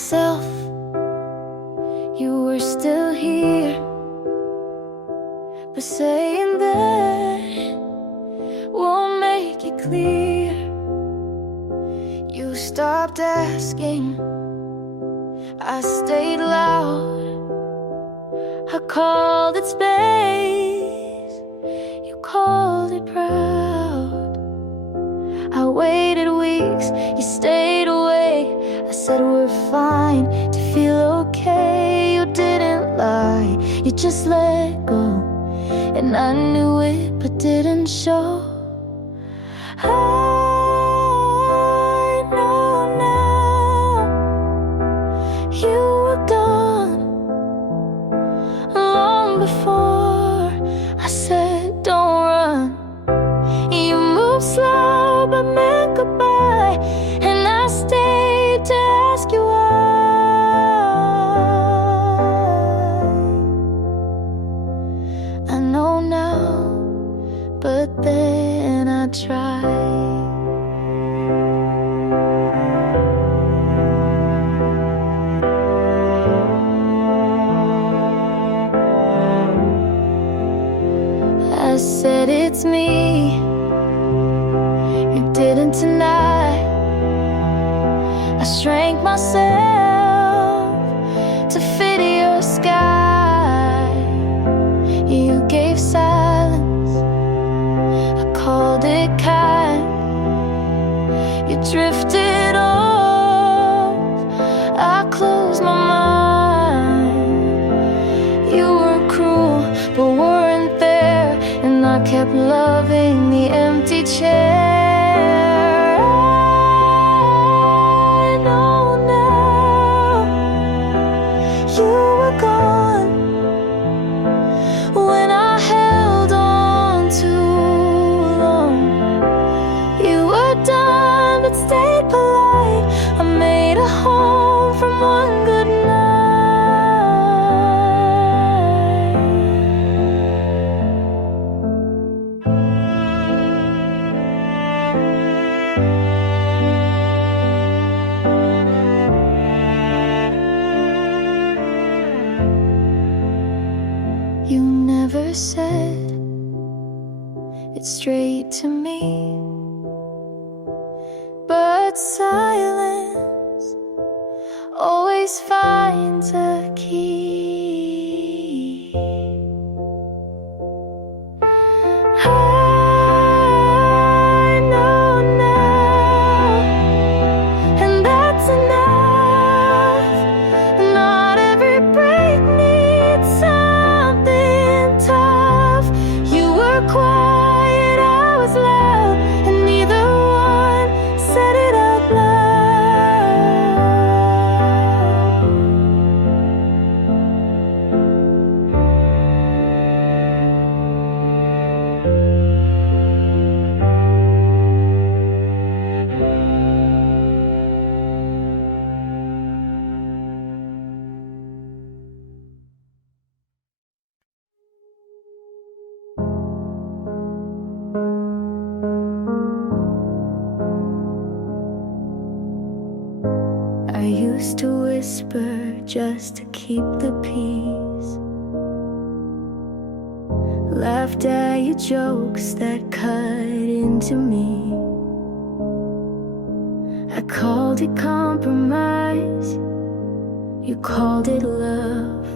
myself you were still here, but saying that won't make it clear. You stopped asking, I stayed loud. I called it space, you called it proud. I waited weeks, you stayed away. I said we're fine, to feel okay. You didn't lie, you just let go. And I knew it, but didn't show. I know now you were gone long before I said don't run. You moved slow but meant goodbye, and I stayed to ask you why. I know now, but then I tried. I said it's me, you didn't deny. I shrank myself to fit your sky. You gave silence, I called it kind. You drifted off, I closed my mind. You were cruel, but weren't there, and I kept loving the empty chair. I know now you were gone when I held on too long. You were done but stayed polite. I made a home from one good night. You never said it straight to me, but silence always finds a key. I know now, and that's enough. Not every break needs something tough. You were quiet, I was loud, and neither one said it out loud. I used to whisper just to keep the peace. Laughed at your jokes that cut into me. I called it compromise, you called it love,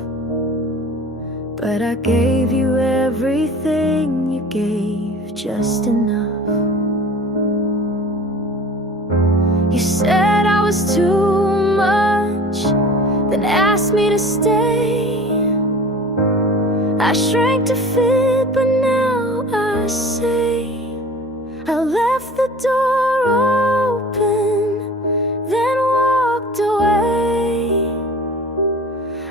but I gave you everything, you gave just enough. You said I was too much, then asked me to stay. I shrank to fit, but now I say I left the door open, then walked away.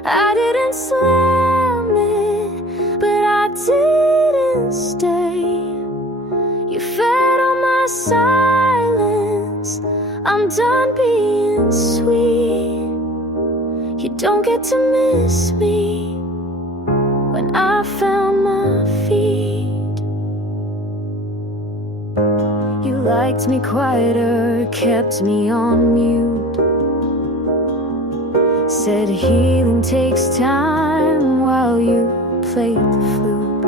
I didn't slam it, but I didn't stay. You fed on my silence, I'm done being sweet. You don't get to miss me when I found my feet. You liked me quieter, kept me on mute. Said healing takes time while you played the flute.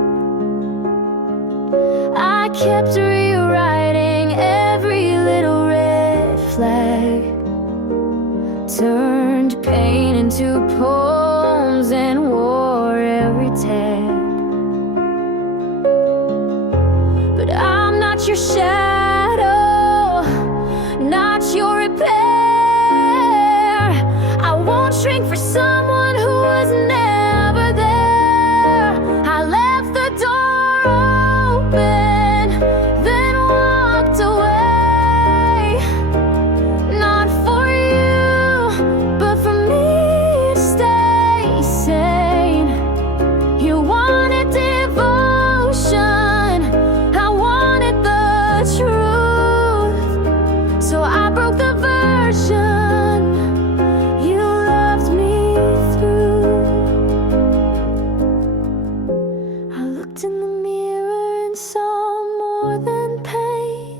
I kept rewriting every little red flag, turned pain into poems and wore every tag. But I'm not your shadow, not your repair. I won't shrink for someone who was never there. I left the door open, then walked away. Not for you, but for me to stay sane. You wanted devotion, I wanted the truth. So I broke the version you loved me through. I looked in the mirror and saw more than pain.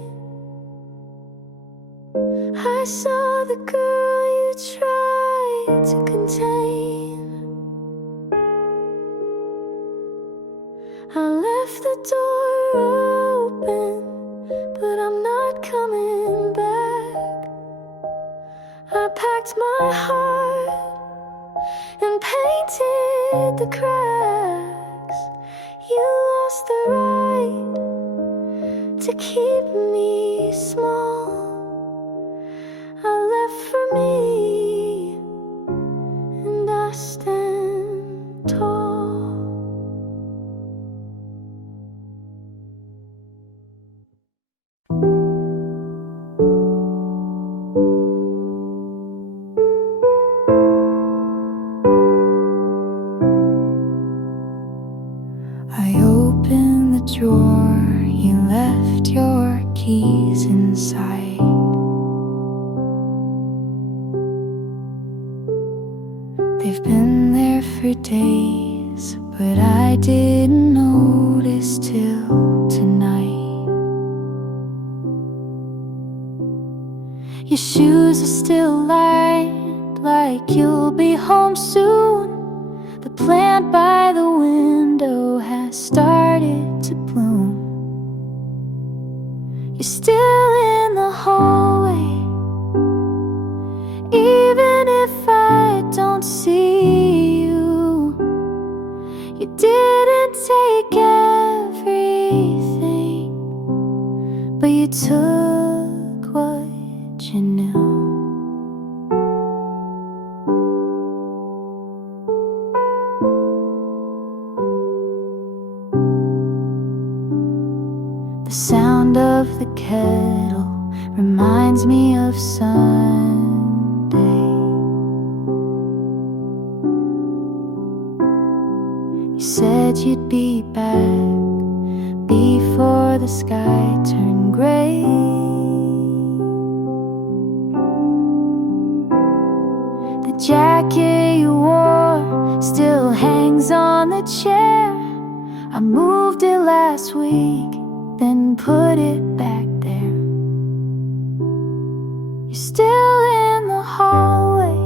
I saw the girl you tried to contain. I left the door open, but I'm not coming back. I packed my heart and painted the cracks. You lost the right to keep me small. I left for me, and I stand tall. I opened the drawer, you left your keys inside. They've been there for days, but I didn't notice till tonight. Your shoes are still lined, like you'll be home soon. The plant by the window has started to bloom. You're still in the hallway, even if I don't see you. You didn't take everything, but you took what you knew. The sound of the kettle reminds me of Sunday. You said you'd be back before the sky turned gray. The jacket you wore still hangs on the chair. I moved it last week, then put it back there. You're still in the hallway,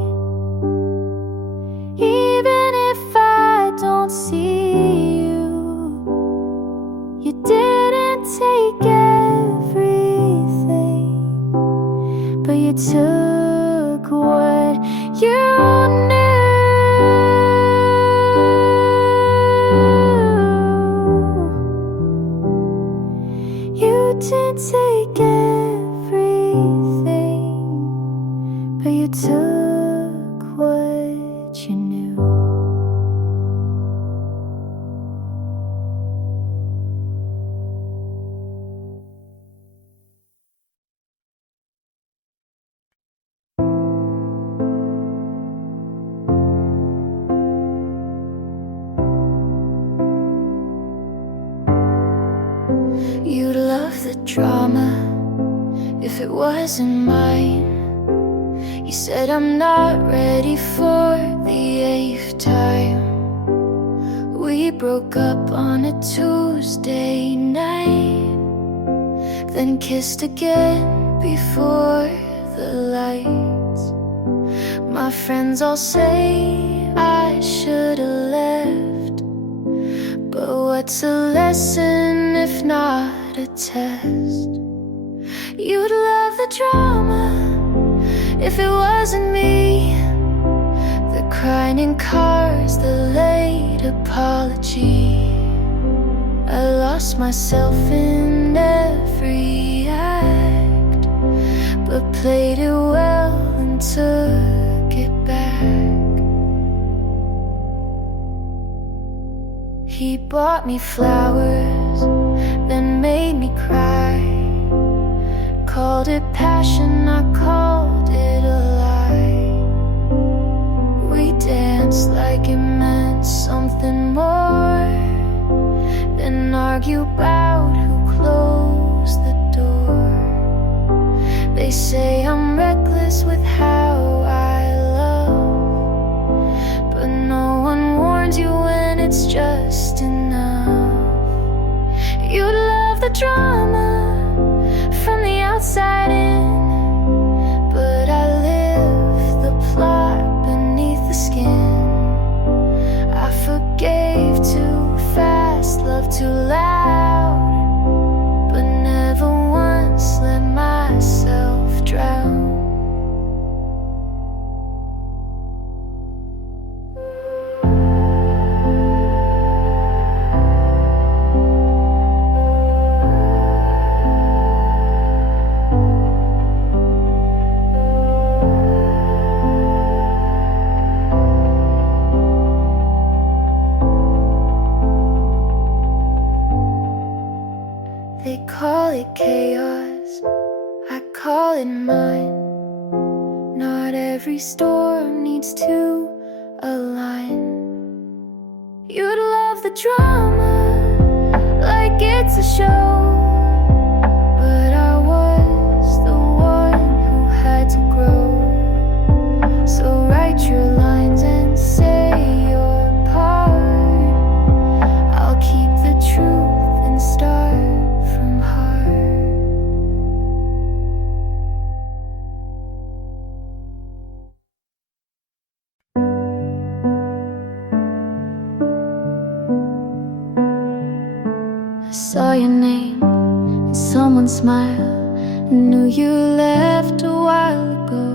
even if I don't see you. You didn't take everything, but you took what you knew. You didn't take everything, but you took what you knew. You'd love the drama if it wasn't mine. You said I'm not ready for the 8th time. We broke up on a Tuesday night, then kissed again before the lights. My friends all say I should've left, but what's a lesson if not a test? You'd love the drama if it wasn't me, the crying in cars, the late apology. I lost myself in every act, but played it well and took it back. He bought me flowers, then made me cry. Called it passion, I called it a lie. We danced like it meant something more, then argue about who closed the door. They say I'm reckless with how I love, but no one warns you when it's just enough. You love the drama from the outside in, but I live the plot beneath the skin. I forgave too fast, loved too loud, but never once let myself drown. They call it chaos, I call it mine. Not every storm needs to align. You'd love the drama like it's a show, but I was the one who had to grow. So write your lines and say your part. I'll keep the truth and start from heart. I saw your name in someone's smile, knew you left a while ago.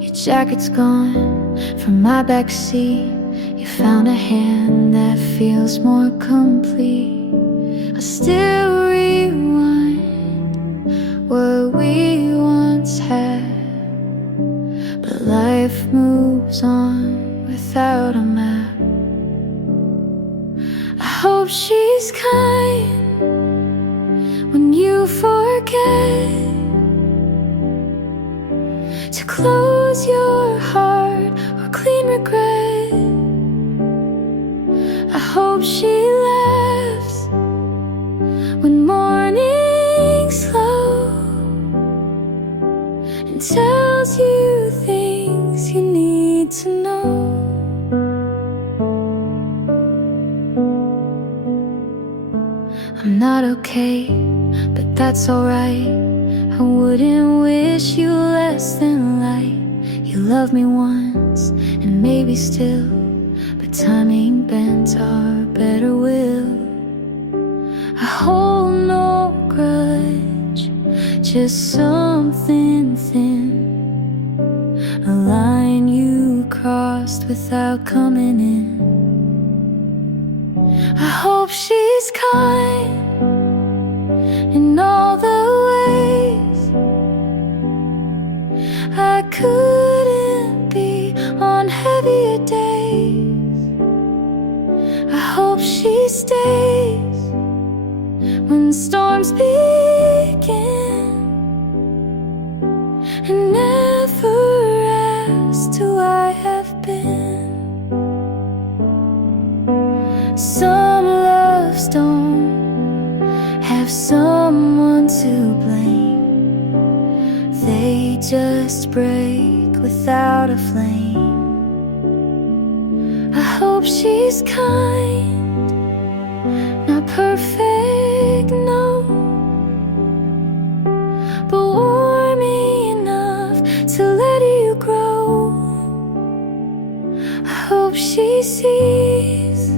Your jacket's gone from my backseat. You found a hand that feels more complete. I still rewind what we once had, but life moves on without a map. I hope she's kind when you forget to close your heart or clean regret. I hope she laughs when morning's slow and tells you things you need to know. I'm not okay, but that's alright. I wouldn't wish you less than light. You loved me once, and maybe still, but time ain't bent our better will. I hold no grudge, just something thin, a line you crossed without coming in. I hope she's kind in all the ways I couldn't be on heavier days. I hope she stays when storms begin and never asks who I have been. Some loves don't have someone to blame, they just break without a flame. I hope she's kind, not perfect, no, but warm enough to let you grow. hope she sees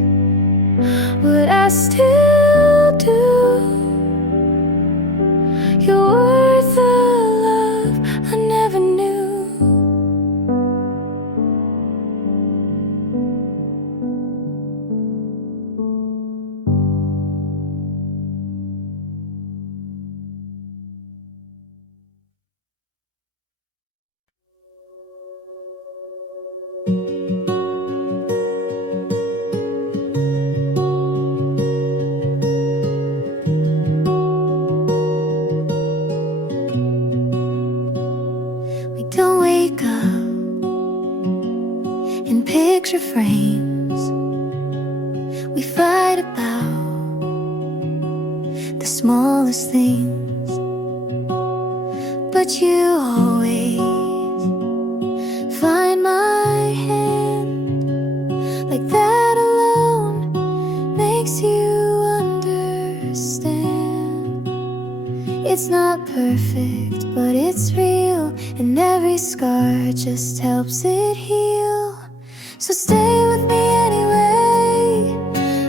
what I still do. You're worth the love I never knew. We don't wake up in picture frames. We fight about the smallest things, but you always find my hand. Like that alone makes you understand. It's not perfect, but it's real, and every scar just helps it heal. So stay with me anyway,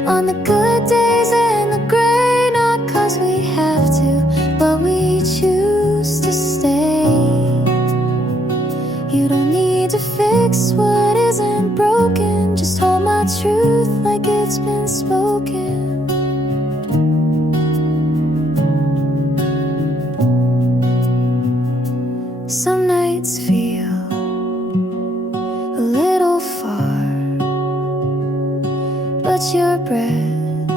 on the good days and the gray. Not 'cause we have to, but we choose to stay. You don't need to fix what isn't broken. Just hold my truth like it's been spoken. Some nights feel a little far, but your breath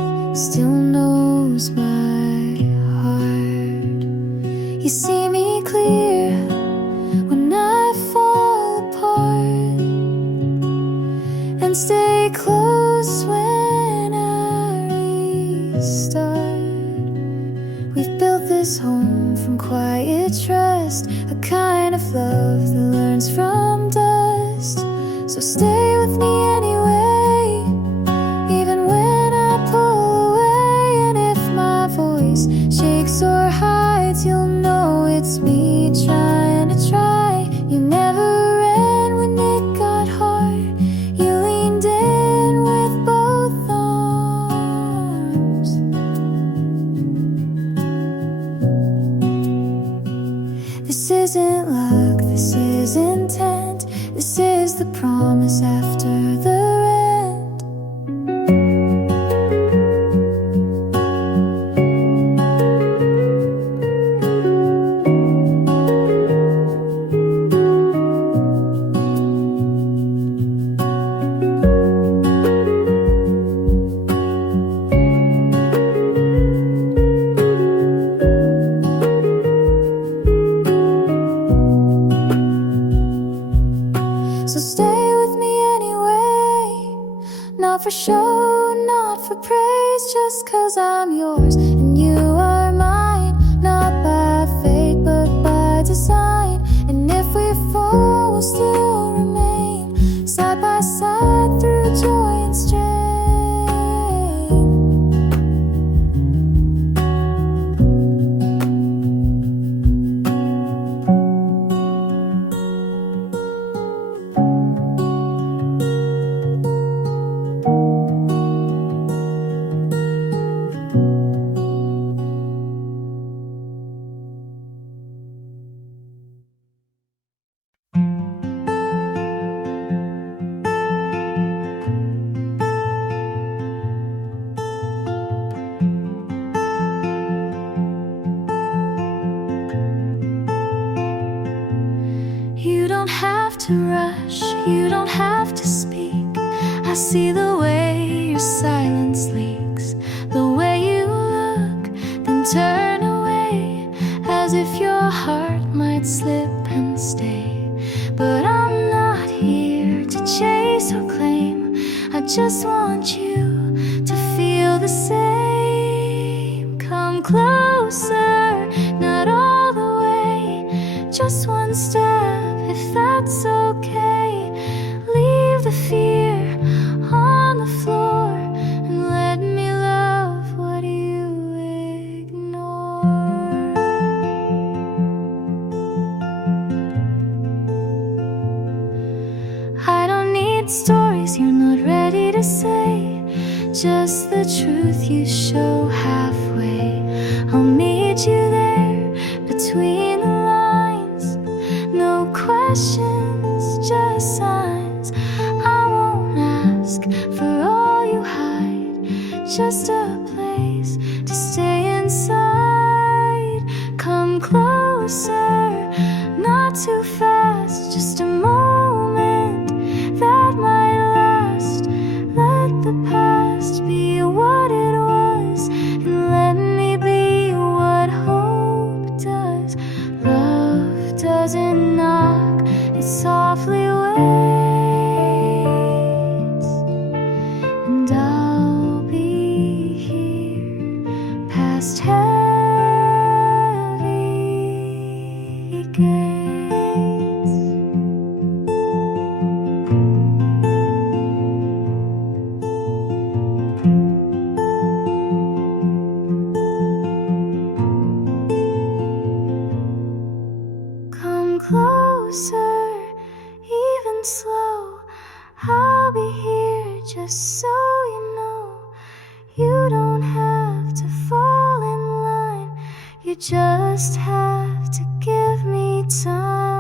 still knows my heart. You see me clear when I fall apart, and stay close when I restart. We've built this home from quiet trust, a kind of love that learns from dust. So stay with me anyway, even when I pull away. And if my voice shakes or hides, you'll know it's me trying to try. You never ran when it got hard. You leaned in with both arms. This isn't luck, this is intent. This is the promise after the rent. So stay with me anyway, not for show, not for praise, just 'cause I'm yours and you are mine. Not by fate, but by design. And if we fall, we'll still remain side by side through joy and strain. You don't have to rush, you don't have to speak. I see the way your silence leaks, the way you look, then turn away, as if your heart might slip and stay. But I'm not here to chase or claim. I just want you to feel the same. Come closer, not all the way, just one step, if that's okay. Leave the fear on the floor and let me love what you ignore. I don't need stories, you you're not ready to say just the truth you show halfway. I'll meet you there between the lines. No questions, just signs. I won't ask for all you hide, just a place to stay inside. Come closer, not too fast, just a moment that might last. Let the past be what it was, and let me be what hope does. Love doesn't knock, it softly waits, and I'll be here past heavy gates. Come closer, even slow. I'll be here just so you know. You don't have to fall in line, you just have to give me time.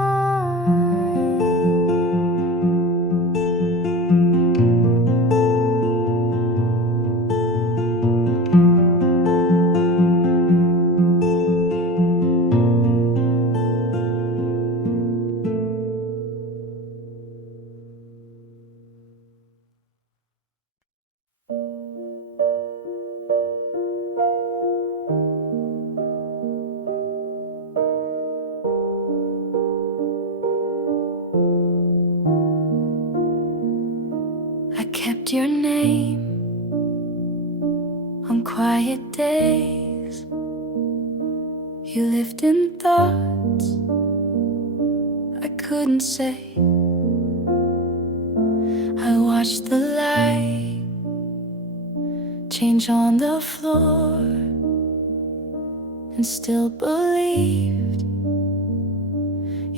I kept your name on quiet days. You lived in thoughts I couldn't say. I watched the light change on the floor and still believed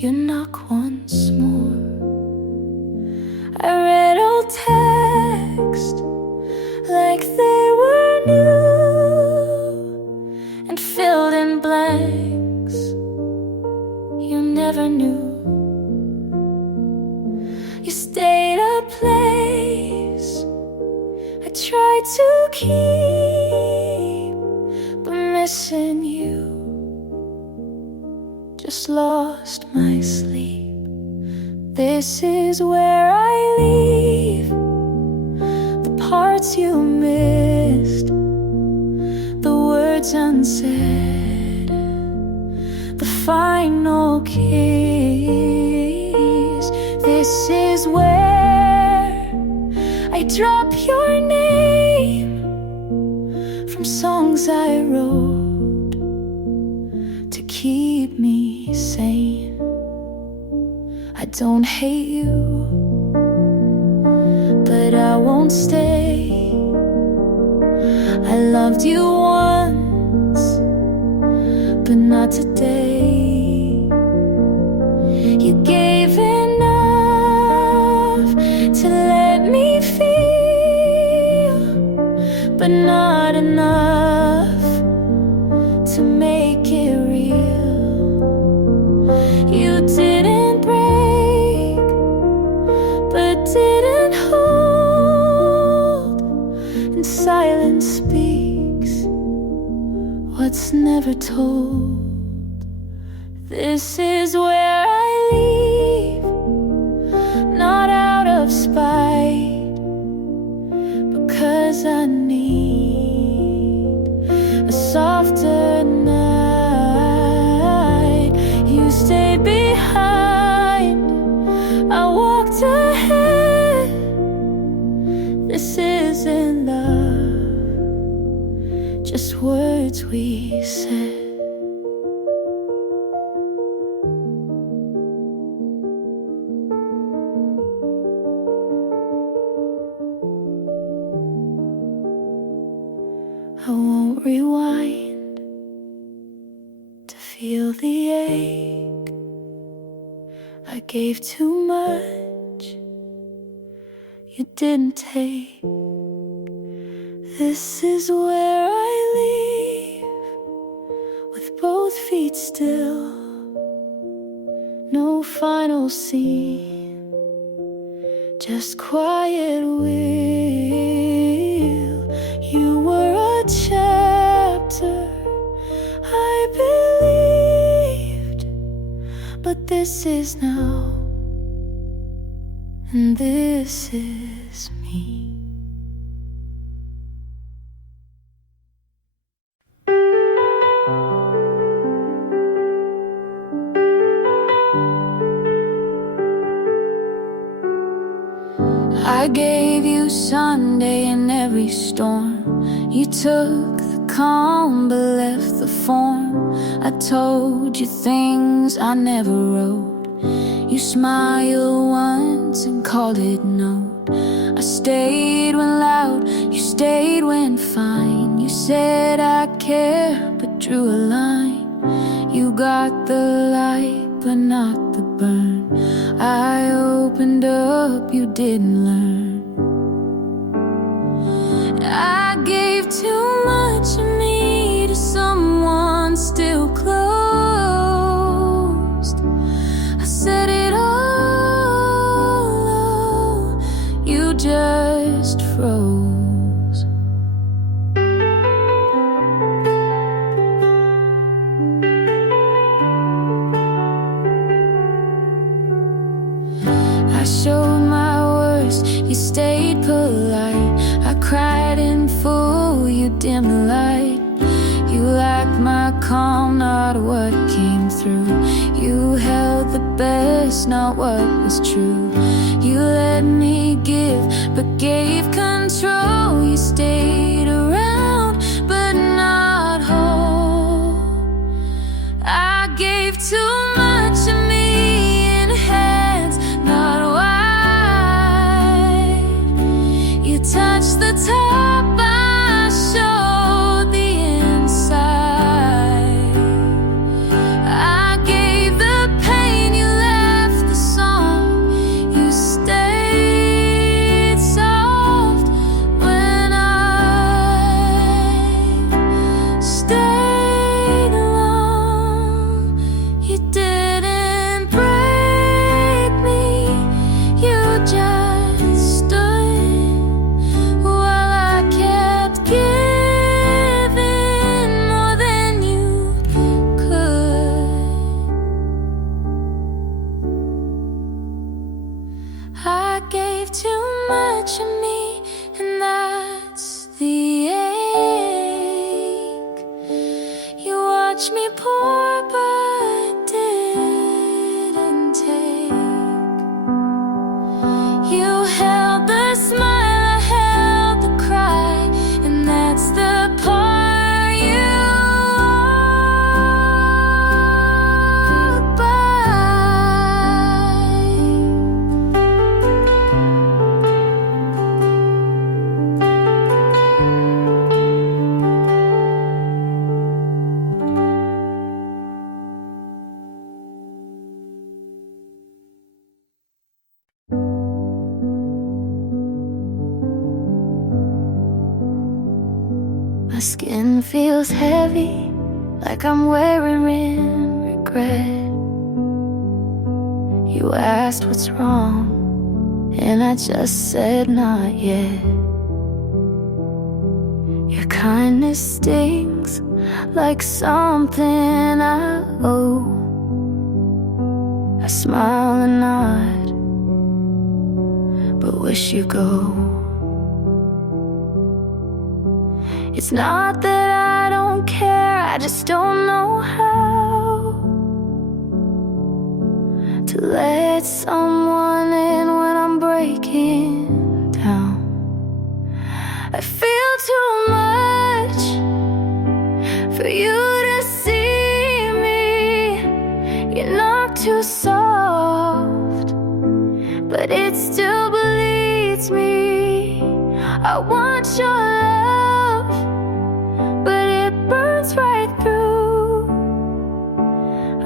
you'd knock once more. I read old texts like they were new and filled in blanks you never knew. You stayed a place I tried to keep, but missing you just lost my sleep. This is where I leave the parts you missed, the words unsaid, the final kiss. This is where I drop your name from songs I wrote to keep me sane. I don't hate you, but I won't stay. I loved you once, but not today. You gave enough to let me feel, but not enough to make it real. You didn't break, but didn't hold, and silence speaks what's never told. This is where I leave, not out of spite, because I need a softer night. You stayed behind, I walked ahead. This isn't love, just words we said. I won't rewind to feel the ache. I gave too much, you didn't take. This is where I leave, with both feet still. No final scene, just quiet will. You were a chapter I believed, but this is now, and this is me. I gave you Sunday in every storm. You took the calm but left the form. I told you things I never wrote. You smiled once and called it note. I stayed when loud, you stayed when fine. You said I care but drew a line. You got the light but not the burn. I opened up, you didn't learn. I gave too much of me to someone still closed. I said it all, you just froze. I showed my worst, you stayed polite. I cried in full, you dimmed the light. You liked my calm, not what came through. You held the best, not what was true. You let me give, but gave control. You stayed around, but not whole. I gave too much of me in hands not wide. You touched the top, I showed the inside. I gave the pain, you left the song. You stayed soft when I stayed alone. You didn't break me, you just stood while I kept giving more than you could. I gave too much of me, and that's the ache. You watched me pour but didn't take. You held the smile, I held the cry, and that's the part you walk by. My skin feels heavy, like I'm wearing regret. You asked what's wrong, and I just said not yet. Your kindness stings like something I owe. I smile and nod, but wish you go. It's not that I don't care, I just don't know how to let someone in when I'm breaking down. I feel too much for you to see me. You're not too soft, but it still bleeds me. I want your love, but it burns right through.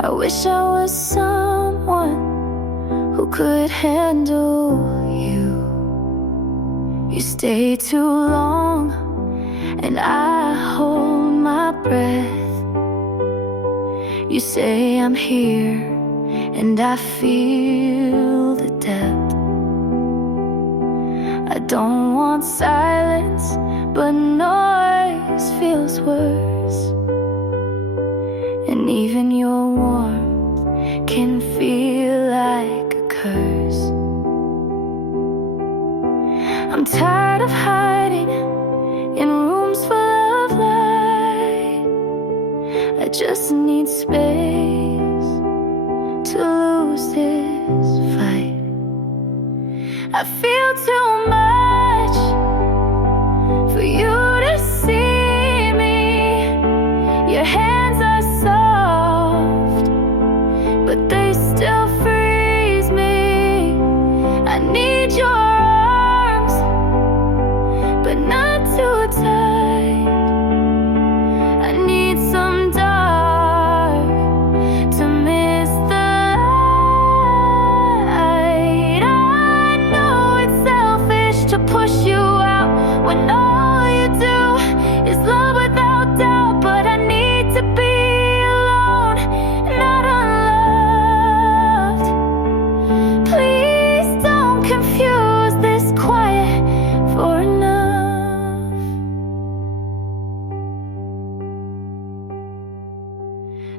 I wish I was someone who could handle you. You stay too long, and I hold my breath. You say I'm here, and I feel the depth. I don't want silence, but noise feels worse. And even your warmth can feel like a curse. I'm tired of hiding in rooms full of light. I just need space to lose this fight. I feel too much for you to see me. Your hands are soft, but they still freeze me. I need your arms, but not too tight. I need some dark to miss the light. I know it's selfish to push you out when all you do is love without doubt. But I need to be alone, not unloved. Please don't confuse this quiet for enough.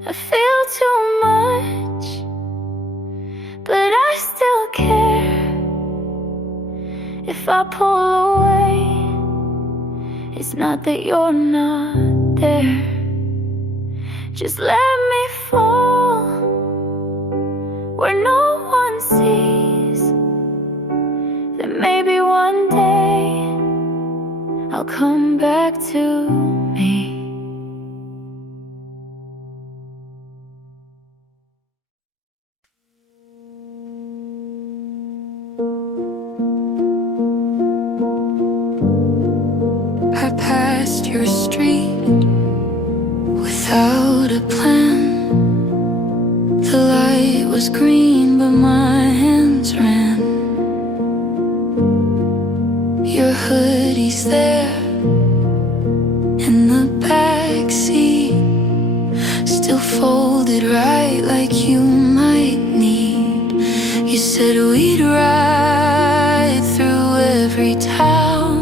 I feel too much, but I still care. If I pull away, it's not that you're not there. Just let me fall where no one sees. Then maybe one day I'll come back to me. I passed your street without a plan. The light was green, but my hands ran. Your hoodie's there in the back seat, still folded right like you might need. You said we'd ride through every town.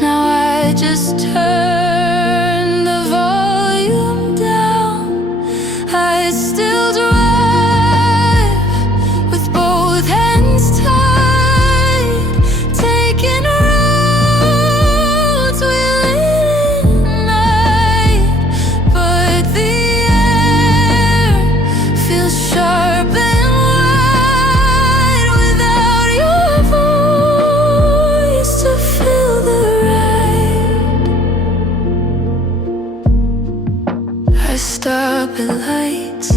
Now I just turn the volume down. I still drive with both hands tied, taking roads we lit at night. But the air feels sharp and wide without your voice to fill the ride. I stop at lights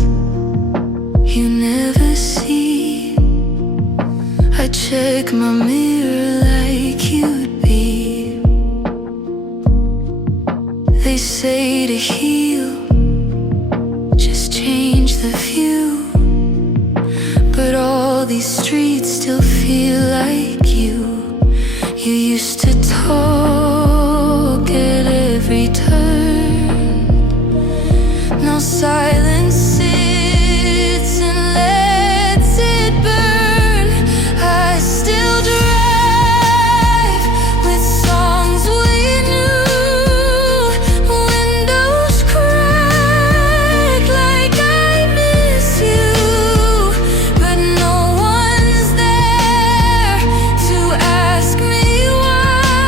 you never see. I check my mirror like you'd be. They say to heal, just change the view. But all these streets still feel like you. You used to talk at every turn. Now silence sits and lets it burn. I still drive with songs we knew. Windows crack like I miss you, but no one's there to ask me why.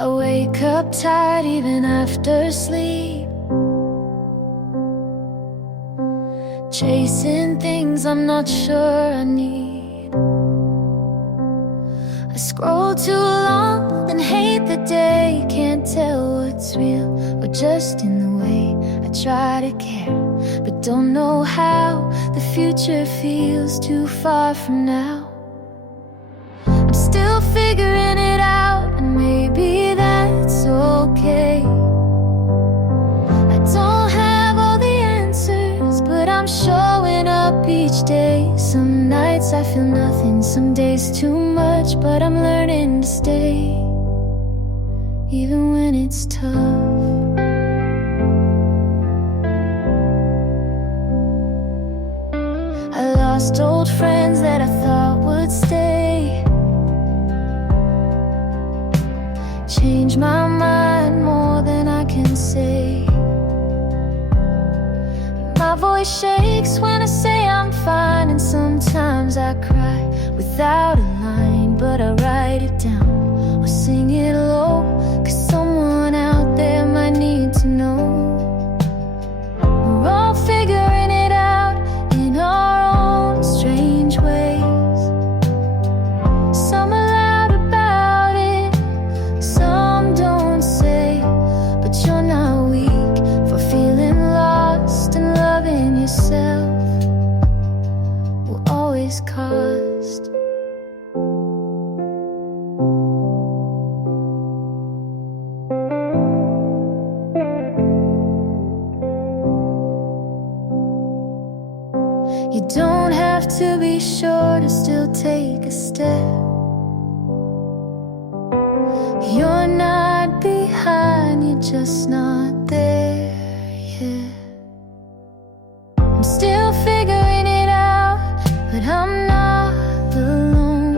I wake up tired even after sleep, chasing things I'm not sure I need. I scroll too long, then hate the day. Can't tell what's real or just in the way I try to care, but don't know how. The future feels too far from now. I'm still figuring it out, and maybe that's okay. I don't have all the answers, but I'm showing up each day. Some nights I feel nothing, some days too much, but I'm learning to stay, even when it's tough. I lost old friends that I thought would stay, changed my mind more than I can say. My voice shakes when I say I'm fine, and sometimes I cry without a line, but I write it down or sing it low, 'cause someone out there might need to know. We're all figuring it out in our own strange ways. Some are loud about it, some don't say, but you're not weak for feeling lost, and loving yourself will always cost. You don't have to be sure to still take a step. You're not behind, you're just not there yet. I'm still figuring it out, but I'm not alone.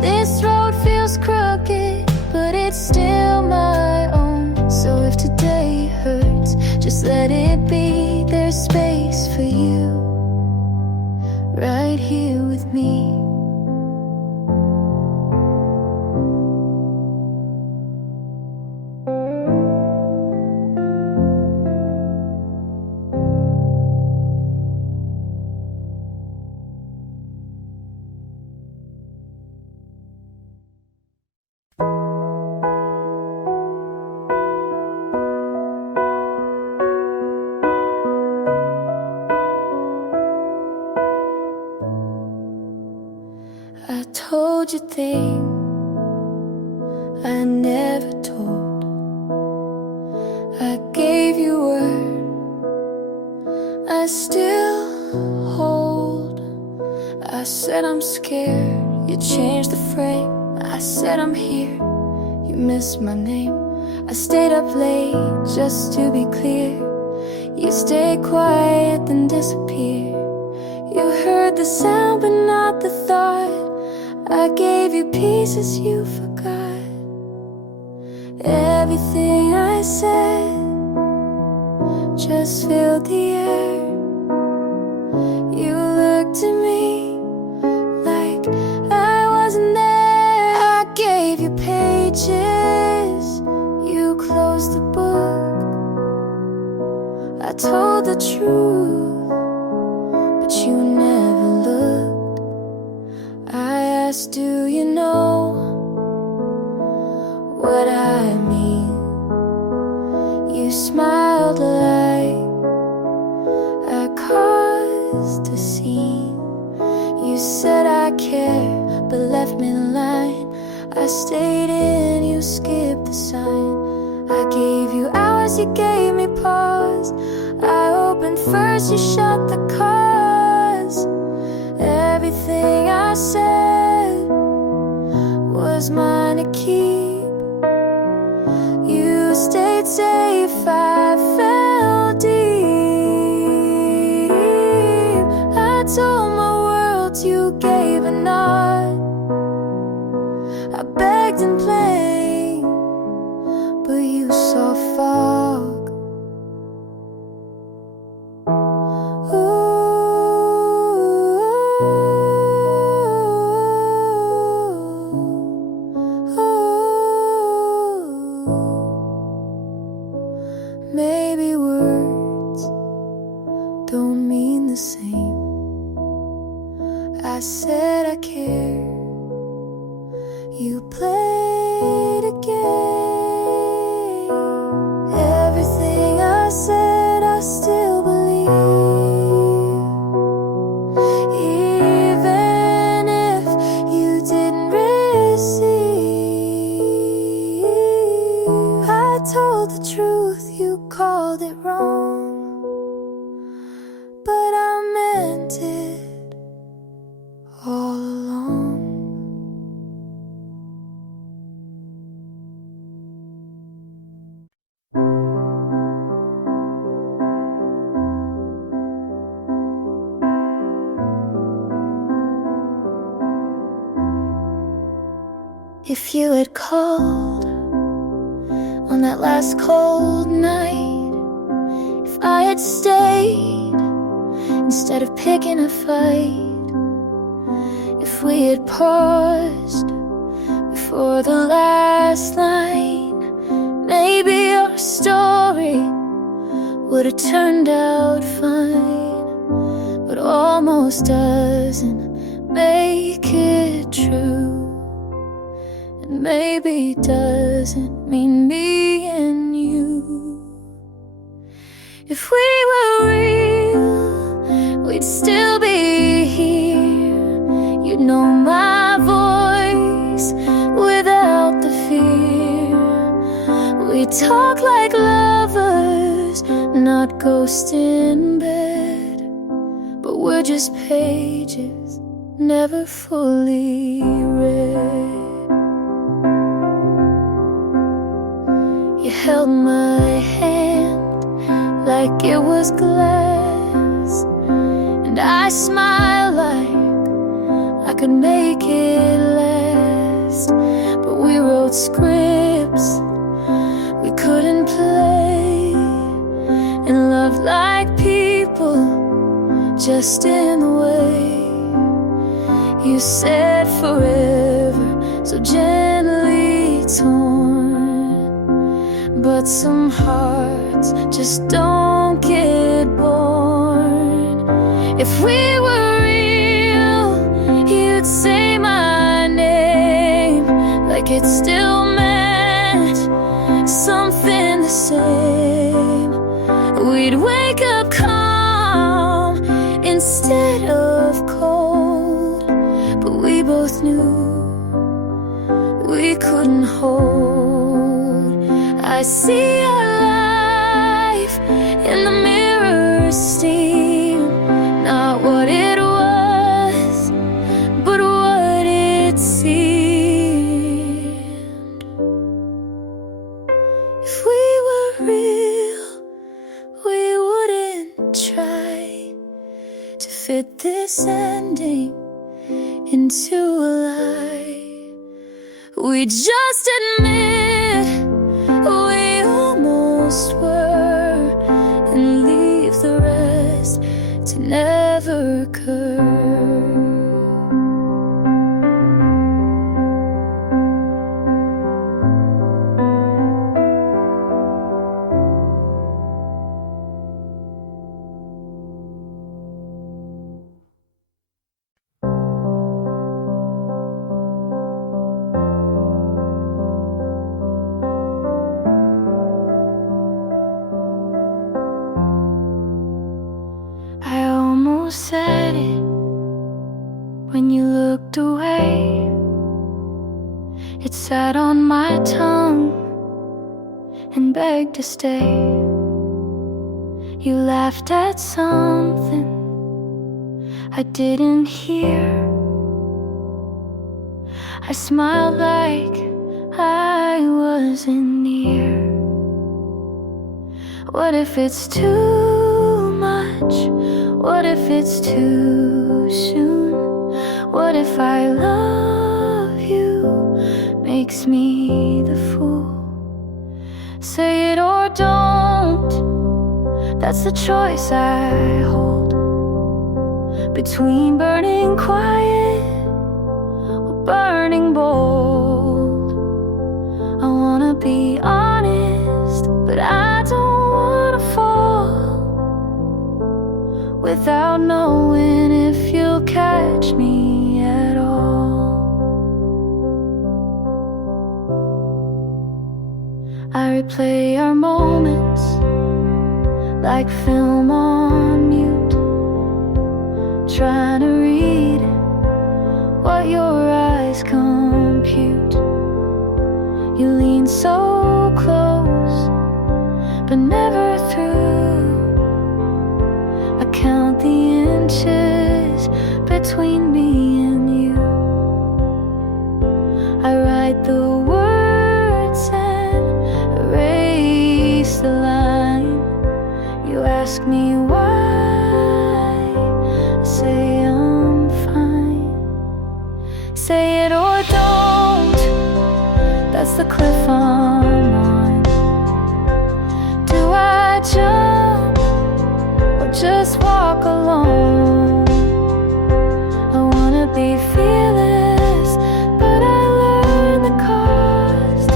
This road feels crooked, but it's still my own. So if today hurts, just let it be. There's space for you right here with me. I told you things I never told. I gave you word I still hold. I said I'm scared, you changed the frame. I said I'm here, you missed my name. I stayed up late just to be clear. You stayed quiet then disappeared. You heard the sound but not the thought. I gave you pieces you forgot. Everything I said just filled the air. You looked at me like I wasn't there. I gave you pages, you closed the book. I told the truth, but you never looked. I asked, do you know what I mean? You smiled like I caused a scene. You said I care, but left me the line. I stayed in, you skipped the sign. I gave you hours, you gave me pause. I opened first, you shut the cause. Everything I said was mine to keep. You stayed safe, I fell deep. I told my world, you gave a nod. I begged and played, but you saw fog. Ooh, ooh. If you had called on that last cold night, if I had stayed instead of picking a fight, if we had paused before the last line, maybe our story would have turned out fine. But almost doesn't make it true, and maybe doesn't mean me and you. If we were real, we'd still be here. You'd know my voice without the fear. We'd talk like lovers, not ghosts in bed, but we're just pages never fully read. You held my hand like it was glass, and I smiled like I could make it last. But we wrote scripts we couldn't play, and loved like people, just in the way you said forever, so gently torn. But some hearts just don't get born. If we were real, you'd say my name like it still meant something the same. We'd wake up calm instead of cold, but we both knew we couldn't hold. I see our life in the mirror steam, not what it was, but what it seemed. If we were real, we wouldn't try to fit this ending into a lie. We just admit we almost were, and leave the rest to never occur. I almost said it when you looked away. It sat on my tongue and begged to stay. You laughed at something I didn't hear. I smiled like I wasn't near. What if it's too much? What if it's too soon? What if I love you makes me the fool? Say it or don't, that's the choice I hold, between burning quiet or burning bold. I wanna be honest, but I don't wanna fall without knowing if you'll catch me at all. I replay our moments like film on mute, trying to read what your eyes compute. You lean so close, but never through. I count the inches between me and you. I write the words and erase the line. You ask me why, I say I'm fine. Say it or don't, that's the cliff I'm on. Do I jump or just walk alone? I wanna be fearless, but I learned the cost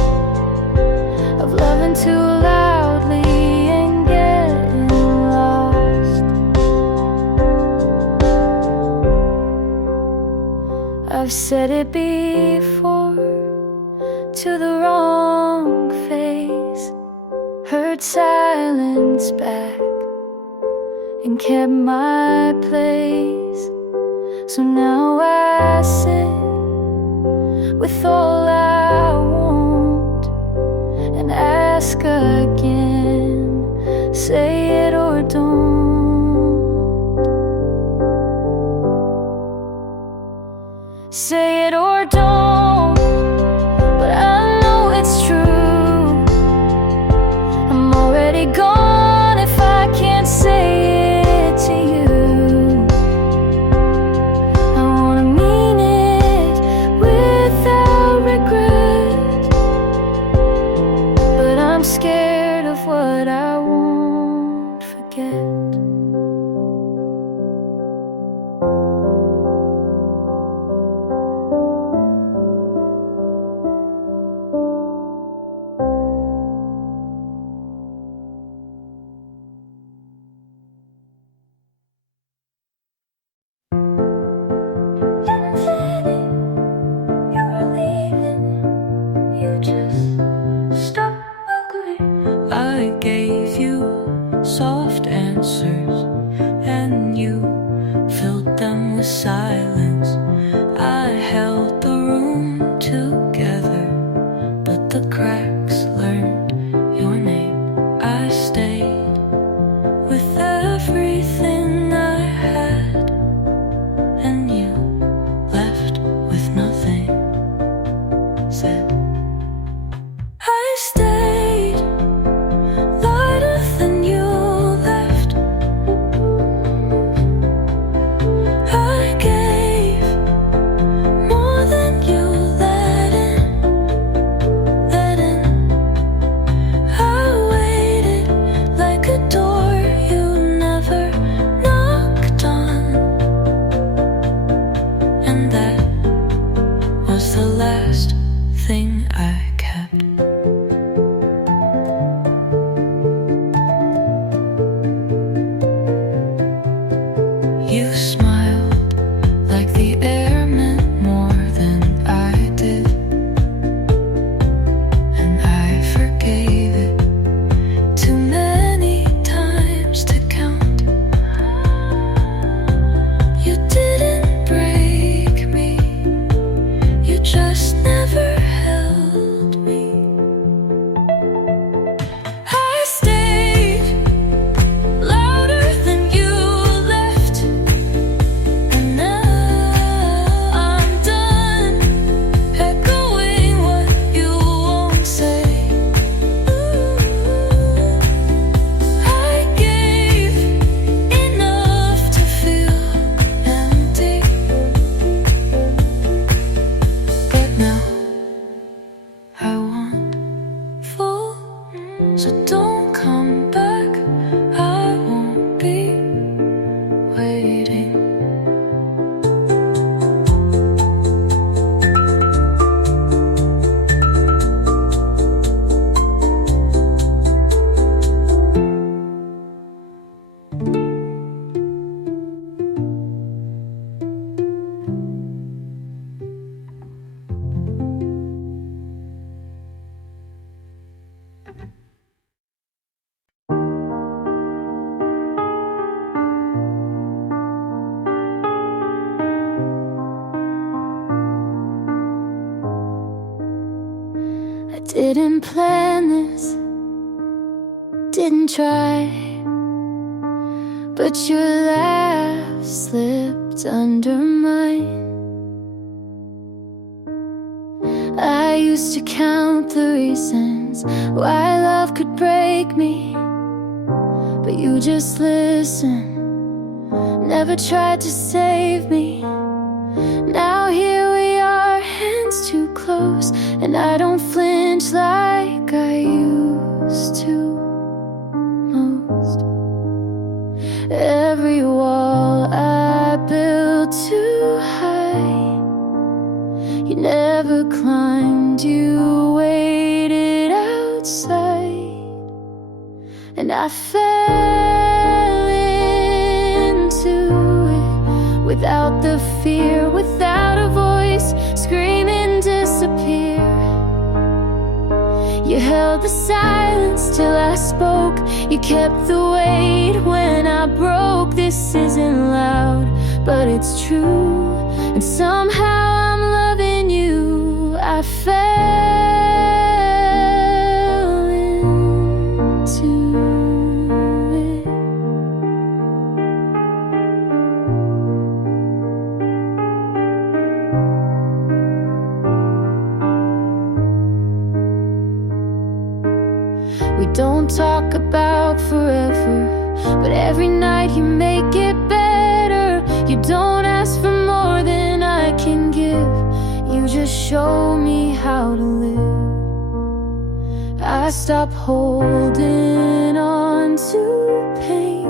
of loving too loudly and getting lost. I've said it before to the wrong face, heard silence back and kept my place. So now I sit with all I want and ask again, say it or don't. Say it or don't, but I know it's true. I'm already gone if I can't say it to you. I wanna mean it without regret, but I'm scared of what I won't forget. I gave you soft answers and you filled them with silence. I held the room together, but the cracks learned your name. I stayed with everything I had, and you left with nothing. Said I stayed lighter than you left. I gave more than you let in, let in. I waited like a door you never knocked on, and that was the last thing I kept. You smiled like the air meant more than I did, and I forgave it too many times to count. You didn't break me, you just never held me. I stayed louder than you left, and now I'm done echoing what you won't say. I gave enough to feel empty, but now I want full. So don't come back, I won't be waiting. I didn't plan this, didn't try, but your laugh slipped under mine. I used to count the reasons why love could break me, but you just listened, never tried to save me. Now here we are, hands too close, close, and I don't flinch like I used to. Most every wall I built too high, you never climbed, you waited outside, and I fell into it without the fear, without a voice screaming disappear. You held the silence till I spoke, you kept the weight when I broke. This isn't loud, but it's true, and somehow I'm loving you. I fell into it. We don't talk about forever, but every night you make it better. You don't ask for more than I can give, you just show me how to live. I stop holding on to pain,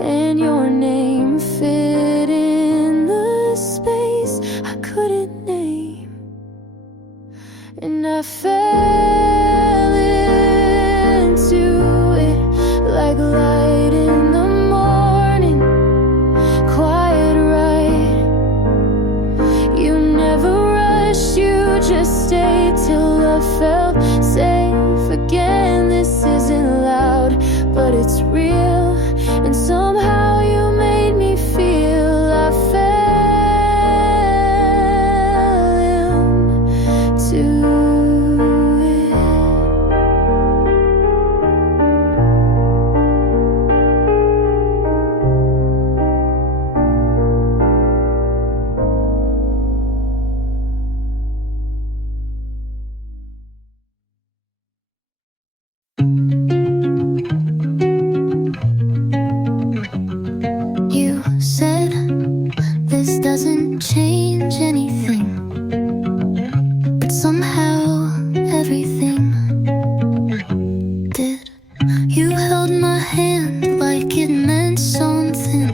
and your name fit in the space I couldn't name, and I fell into it like light in the morning, quiet right. You never rushed, you just stayed till I felt safe again. This isn't loud, but it's real, and somehow you made me feel. I fell into it. You said this doesn't change anything, but somehow everything did. You held my hand like it meant something,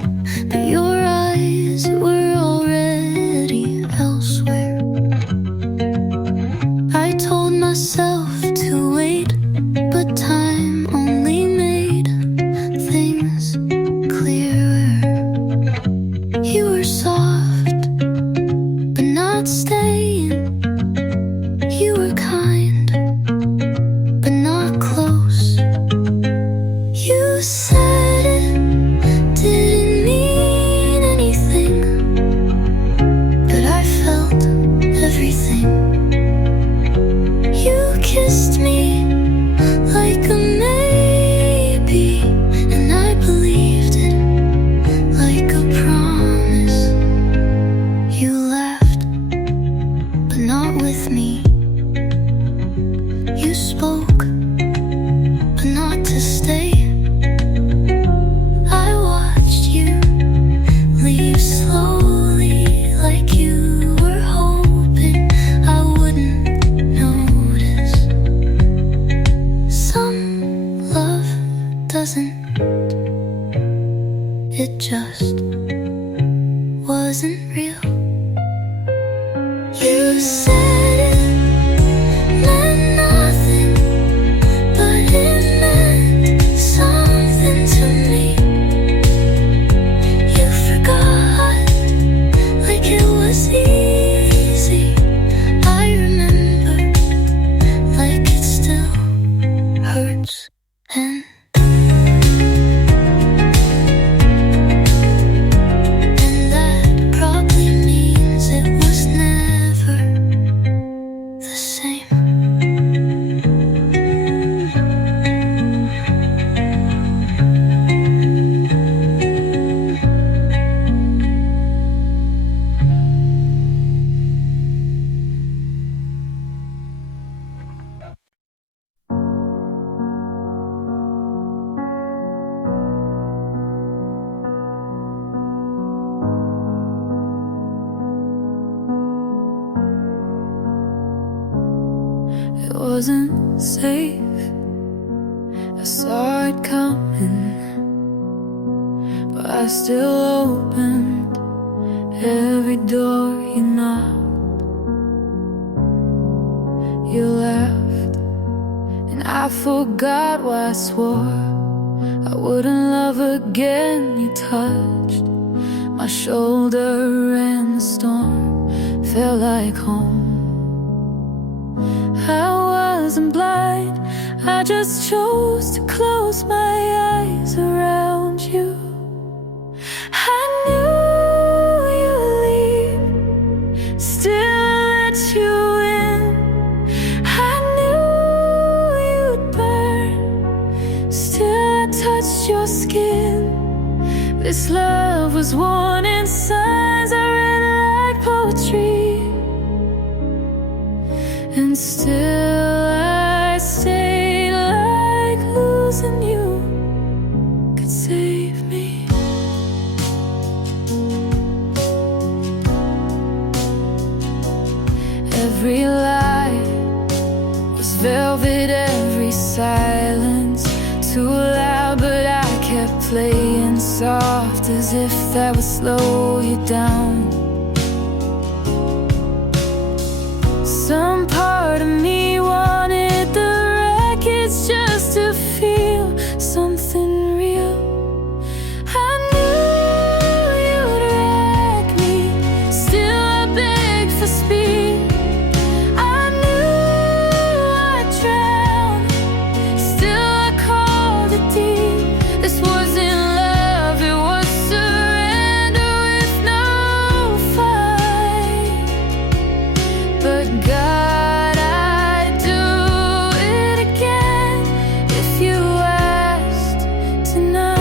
but your eyes were already elsewhere. I told myself to wait, but time only made things clearer. You were soft, but not staying. You were kind, but not close. You said it didn't mean anything, but I felt everything. You kissed me like a maybe, and I believed it like a promise. You laughed, but not with me. You spoke, but not to stay. I watched you leave slowly, like you were hoping I wouldn't notice. Some love doesn't, it just wasn't real. You said it meant nothing, but it meant something to me. You forgot like it was easy. I remember like it still hurts, and that probably means it was never it wasn't safe. I saw it coming, but I still opened every door you knocked. You laughed, and I forgot why I swore I wouldn't love again. You touched my shoulder and the storm felt like home. I wasn't blind, I just chose to close my eyes around you. I knew you'd leave, still let you in. I knew you'd burn, still I touched your skin. This love was warning signs I read like poetry, and still I stayed like losing you could save me. Every lie was velvet, every silence too loud, but I kept playing soft as if that would slow you down. Some part of me wanted the wreckage just to feel something real. I knew you'd wreck me, still I begged for speed. I knew I'd drown, still I called it deep. This wasn't love, it was surrender with no fight. But God, I'd do it again if you asked tonight.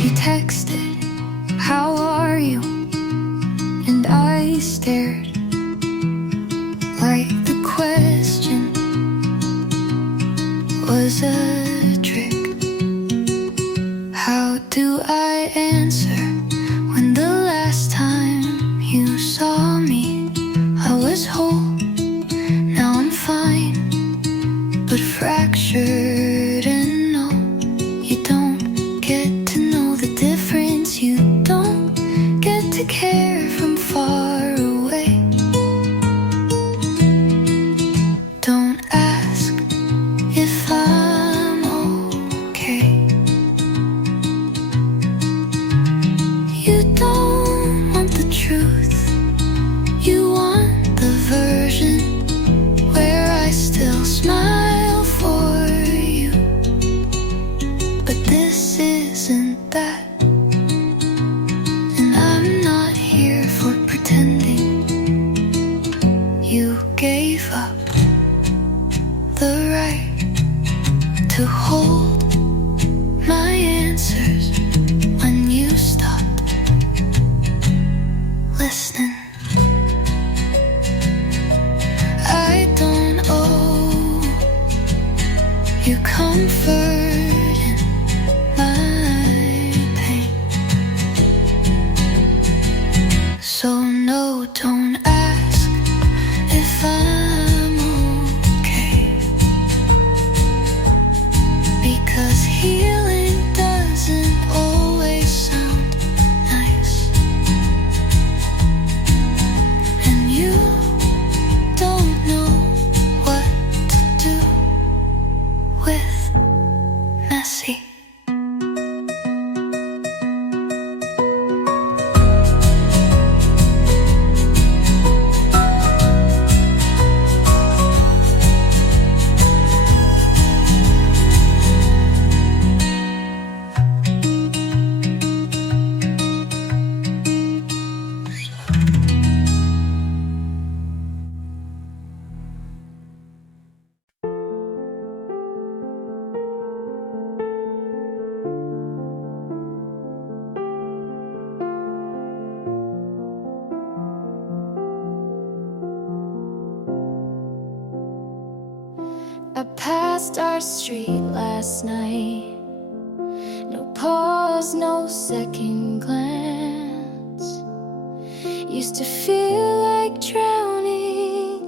He texted, "How are you?" And I stared like the question was a trick. How do I answer when the last time you saw me I was whole? Now I'm fine, but fractured, and no, you don't get to know the difference. You don't get to care from far away. Don't ask if I'm okay. You don't want the truth, you want the version where I still smile for you. But this isn't that, and I'm not here for pretending. You gave up the right to hold my answers when you stopped listening. I don't owe you comfort in my pain, so no, don't ask if I'm okay, because healing doesn't always sound nice, and you don't know what to do with I passed our street last night. No pause, no second glance. Used to feel like drowning,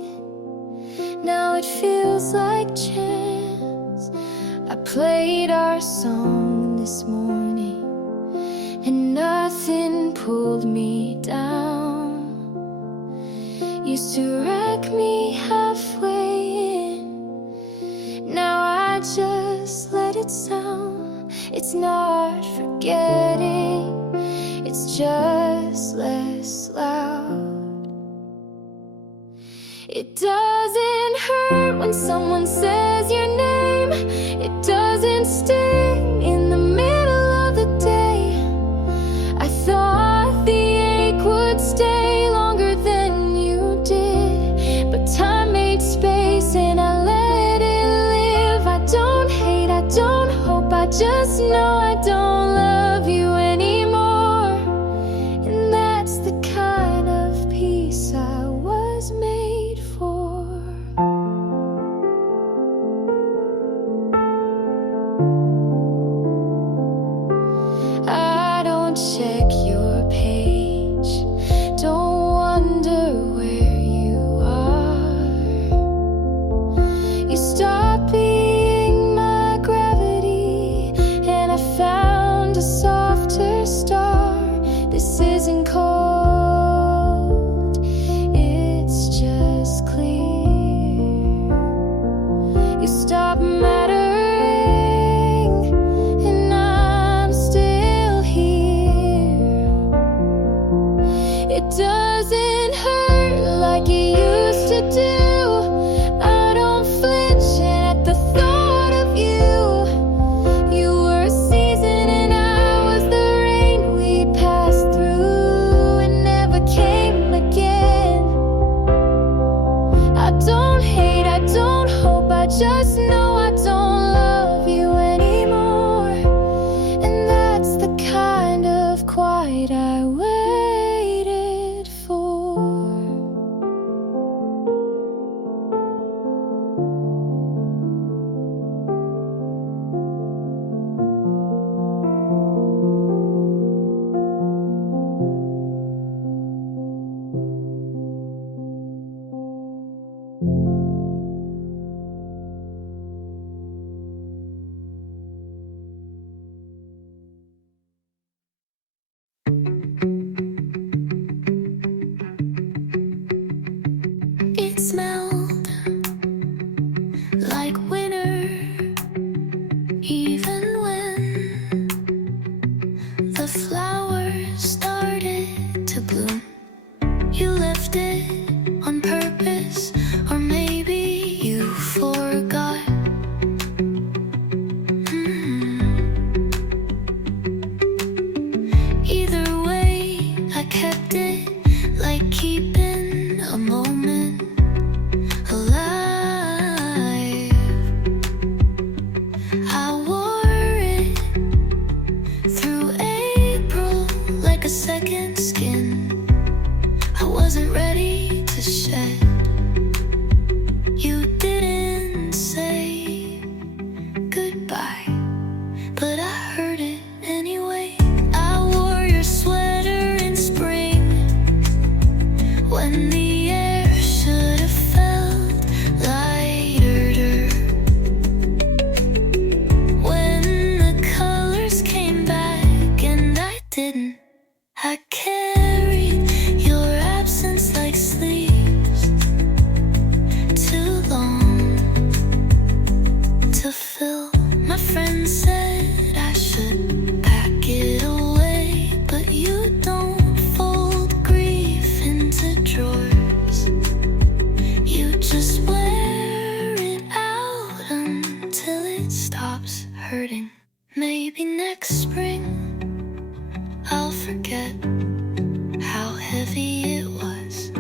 now it feels like chance. I played our song this morning, and nothing pulled me down. Used to wreck me halfway in, now I just let it sound. It's not forgetting, it's just less loud. It doesn't hurt when someone says your name. It doesn't sting in the middle of the day. I thought the ache would stay longer than you did, but time made space and I let it live. I don't hate, I don't hope, I just know I don't love you anymore. And that's the kind of peace I was made for. I don't check your page, don't wonder where you are. You stopped being my gravity, and I found a softer star. This isn't cold, it's just clear. You stopped mattering, and I'm still here. It doesn't hurt like it used to do. I don't flinch at the thought of you. You were a season and I was the rain we passed through and never came again. I don't hate, I don't hope, I just know I don't love you anymore. And that's the kind of quiet I waited for. It smelled like winter, even when the flowers started to bloom. You left it on purpose, or maybe you forgot. Either way, I kept it, like keeping a moment alive. I wore it through April like a second skin. I wasn't ready to shed. You didn't say goodbye, but I heard it anyway. I wore your sweater in spring when the air should have felt lighter. When the colors came back and I didn't, I carried your absence like sleeves, too long to fill. My friend said I should pack it away, but you don't fold grief into drawers. You just wear it out until it stops hurting. Maybe next spring I'll forget how heavy it was.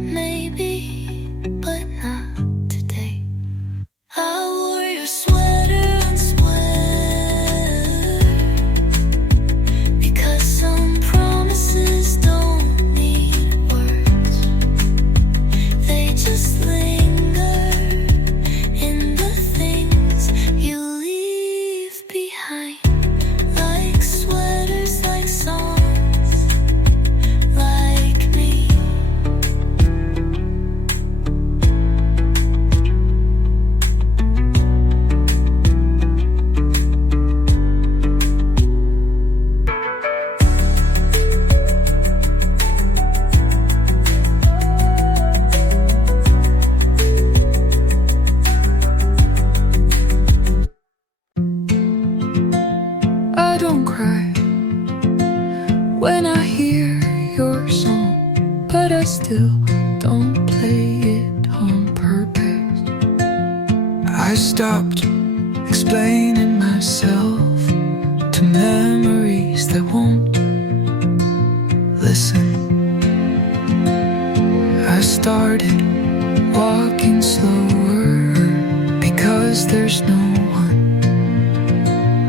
Maybe, but not today. I wore your sweater and sweat I stopped explaining myself to memories that won't listen. I started walking slower because there's no one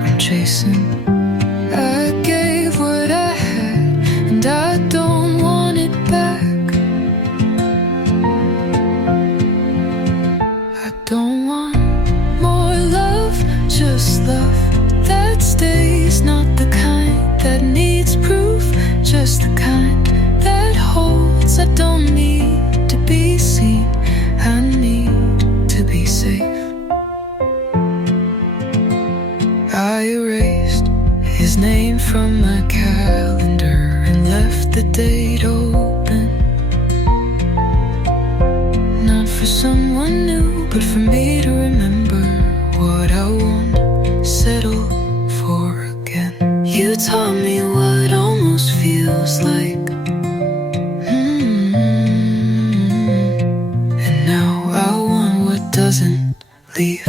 I'm chasing. I gave what I had and I don't want it back. I don't want more love, just love that stays, not the kind that needs proof, just the kind that holds. I don't need to be seen, I need to be safe. I erased his name from my calendar and left the date open, not for someone new, but for me to remember what I won't settle for again. You taught me what almost feels like, and now I want what doesn't leave.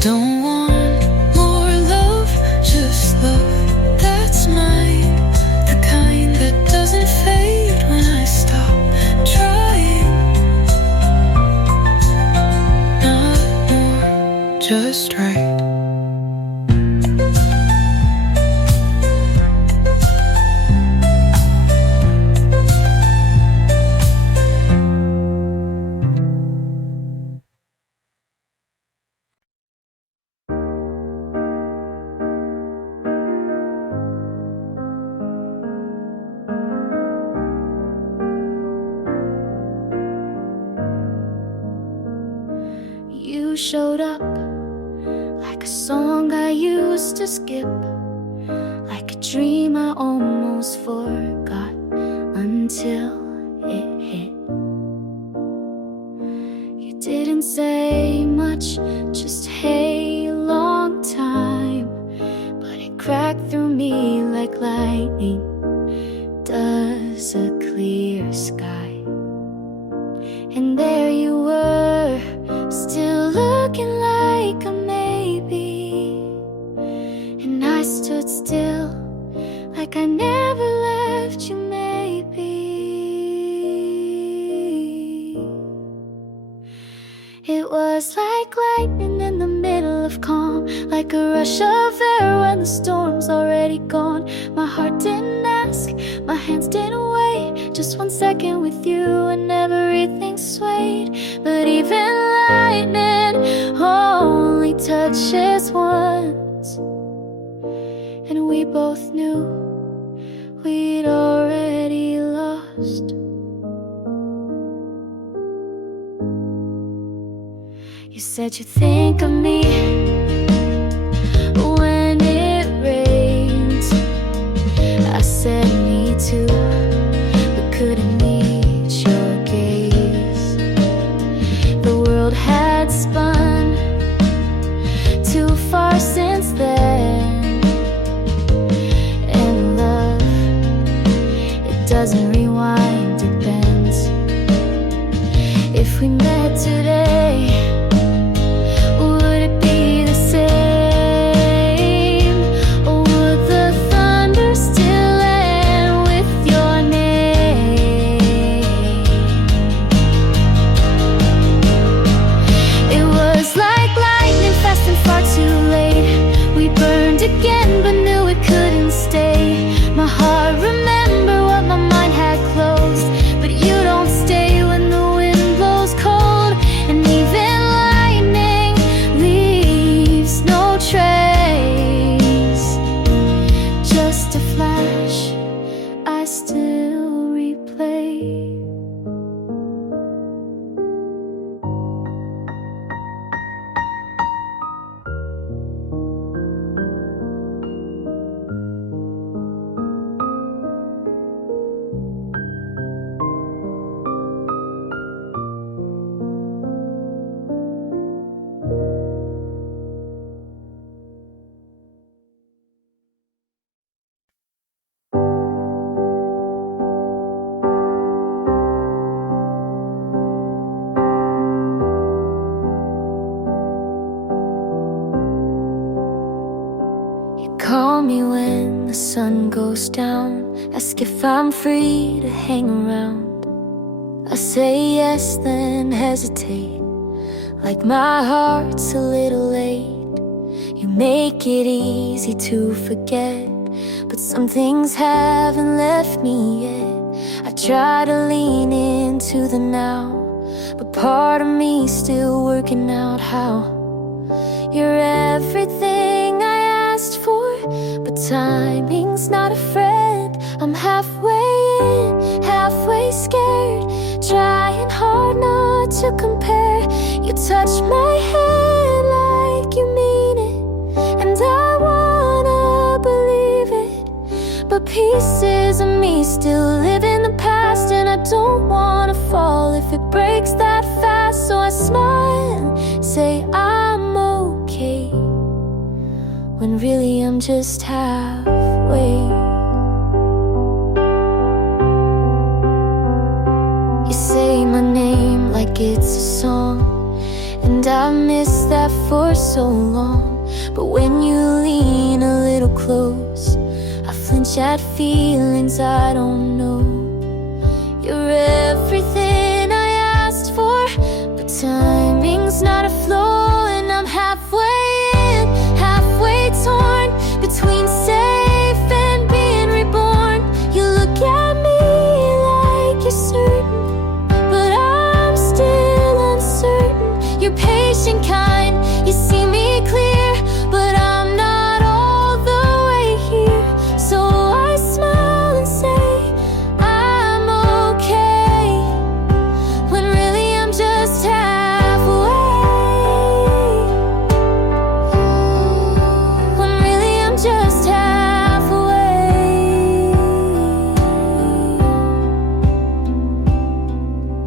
Don't want more love, just love that's mine, the kind that doesn't fade when I stop trying. Not more, just right. You showed up like a song I used to skip, like a dream I almost forgot until it hit. You didn't say much, just hey, long time, but it cracked through me like lightning does a clear sky. And there you were, still looking like a maybe, and I stood still like I never left you, maybe. It was like lightning in the middle of calm, like a rush of air when the storm's already gone. My heart didn't ask, my hands didn't wait, just 1 second with you and everything swayed. But even lightning only touches once, and we both knew we'd already lost. You said you think of me when it rains. I said me too, but couldn't meet your gaze. The world had spun too far since then, and love, it doesn't rewind, it bends. If we met today, would it be the call me when the sun goes down, ask if I'm free to hang around. I say yes, then hesitate, like my heart's a little late. You make it easy to forget, but some things haven't left me yet. I try to lean into the now, but part of me's still working out how. You're everything I asked for, but timing's not a friend. I'm halfway in, halfway scared, trying hard not to compare. You touch my hand like you mean it, and I wanna believe it, but pieces of me still live in the past, and I don't wanna fall if it breaks that fast. So I smile and say I'm okay, when really I'm just halfway. You say my name like it's a song, and I missed that for so long. But when you lean a little close, I flinch at feelings I don't know. You're everything I asked for, but timing's not a flow, and I'm halfway in, halfway torn between safe and being reborn. You look at me like you're certain, but I'm still uncertain. You're patient, kind, you see me clear, but I'm not all the way here. So I smile and say I'm okay, when really I'm just halfway. When really I'm just halfway.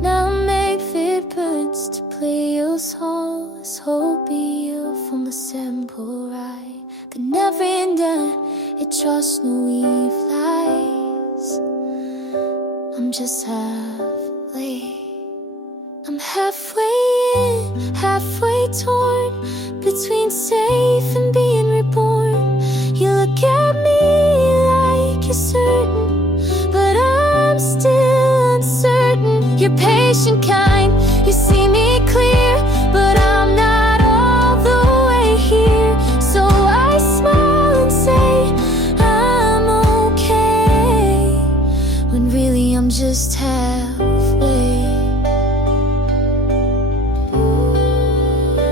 Now make footprints to play your songs, hope you from the simple right. The never ending, it just no eve lies. I'm just halfway. I'm halfway in, halfway torn between safe and being reborn. You look at me like you're certain, but I'm still uncertain. You're patient, kind, you see me clear, but I'm not all the way here. So I smile and say I'm okay, when really I'm just halfway.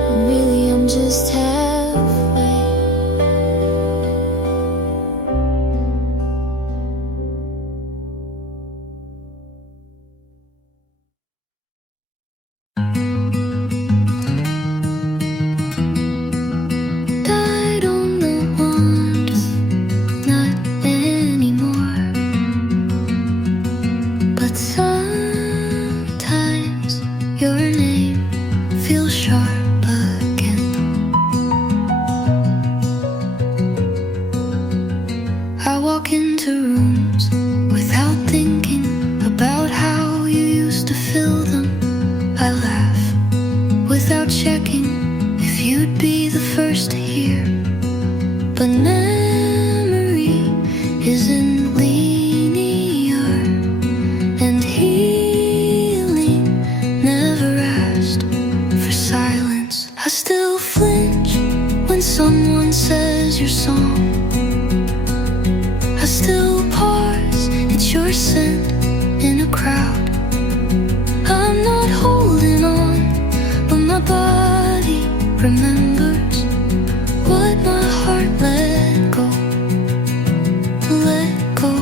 When really I'm just halfway. I don't know what, not anymore, but sometimes your name feels sharp again. I walk into rooms without thinking about how you used to fill them. I laugh without checking if you'd be the first to hear. But memory isn't linear, and healing never asked for silence. I still flinch when someone says your song. I still pause at your scent in a crowd. I'm not holding on, but my body remembers what my heart let go. Let go.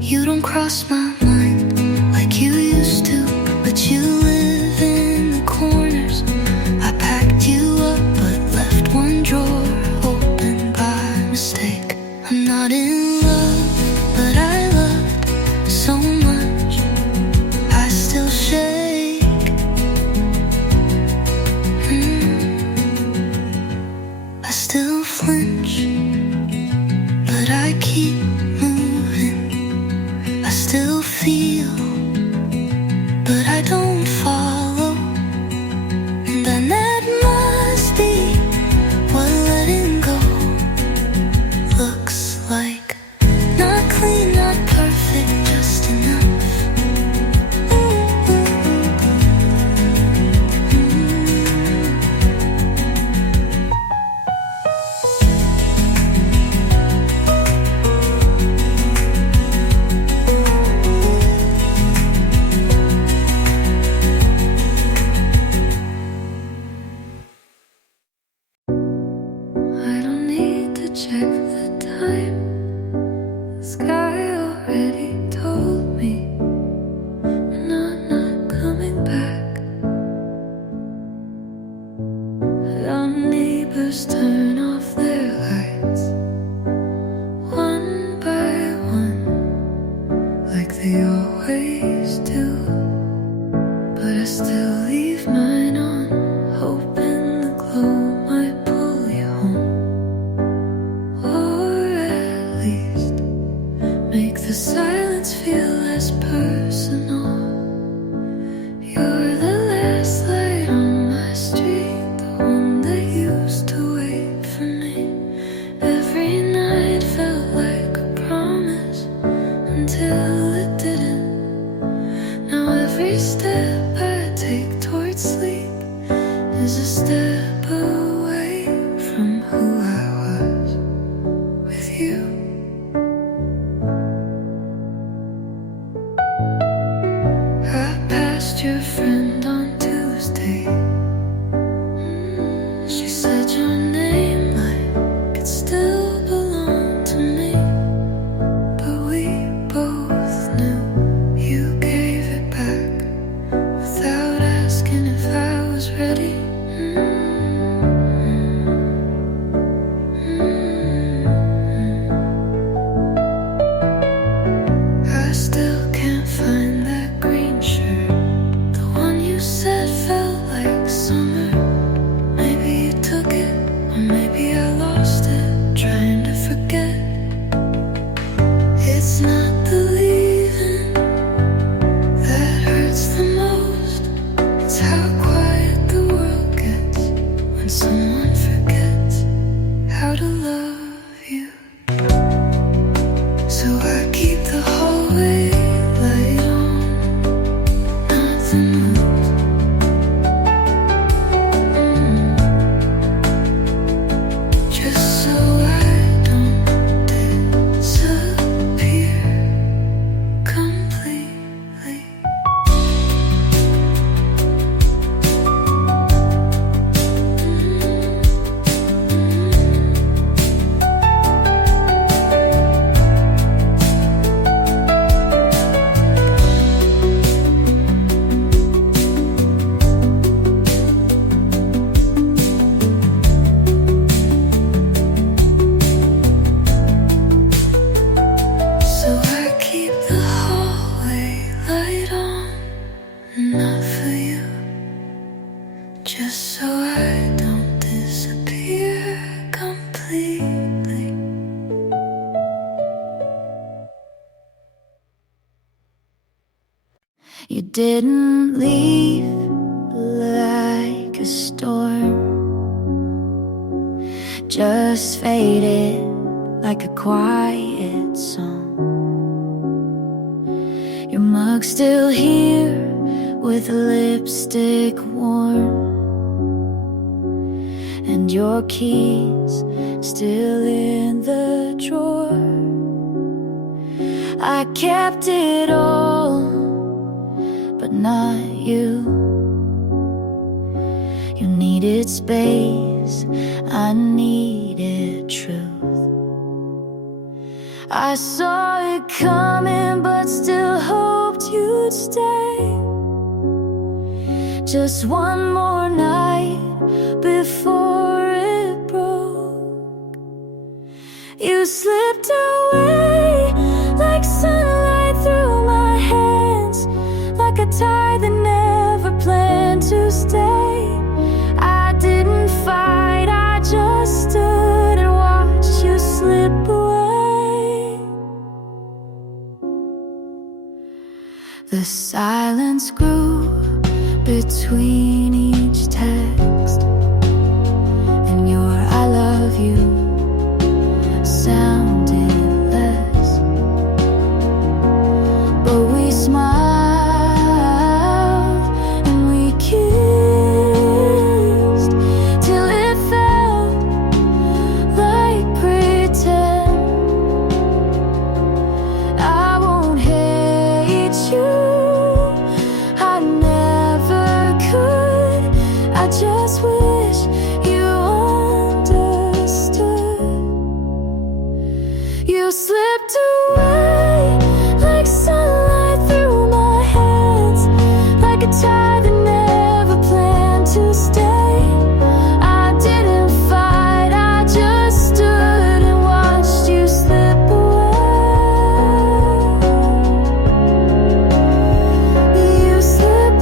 You don't cross my mind like you used to, but you live in the corners. I packed you up but left one drawer open by mistake. I'm not in love, but I loved so much. I still shake. time. The sky already told me, and I'm not coming back. Our neighbors turn off their lights one by one, like they always do. But I still leave mine on, hoping the glow might pull you home, or at least make the silence feel less personal. You're the last light on my street, the one that used to wait for me. Every night felt like a promise until it didn't. Now every step I take towards sleep is a step away from who I was with you. I passed your friend on Tuesday. She said your name like it still belonged to me, but we both knew you gave it back without asking if I was ready. I still can't find that green shirt, the one you said felt like summer. Maybe you took it, or maybe I lost it, trying to forget. It's not the leaving that hurts the most, it's how quiet the world gets when someone forgets how to love you. So I keep the hallway light on, nothing moves. Just so I don't disappear completely. So I keep the hallway light on, not for you, just so I don't disappear completely. You didn't leave like a storm, just faded like a quiet song. Your mug's still here with lipstick warm, and your keys still in the drawer. I kept it all, but not you. You needed space, I needed truth. I saw it coming, but still hoped you'd stay. Just one more night before it broke. You slipped away like sunlight through my hands, like a tide that never planned to stay. I didn't fight, I just stood and watched you slip away. The silence grew between each text, and your I love you sounded less. But we smiled and we kissed till it felt like pretend. I won't hate you, I never could. I just wish you understood. 'Cause I keep the hallway light on, not for you, just so I don't disappear completely. You didn't leave like a storm, just faded like a quiet song. Your mug's still here with lipstick warm, and your keys still in the drawer. I kept it all, but not you. You needed space, I needed truth. I saw it coming, but still hoped you'd stay. Just one more night before it broke. You slipped away like sunlight through my hands, like a tide that never planned to stay. I didn't fight, I just stood and watched you slip away. The silence grew between each text, and your I love you sounded less. But we smiled and we kissed till it felt like pretend. I won't hate you, I never could. I just wish you understood. You slipped away like sunlight through my hands, like a tide that never planned to stay. I didn't fight, I just stood and watched you slip away. You slip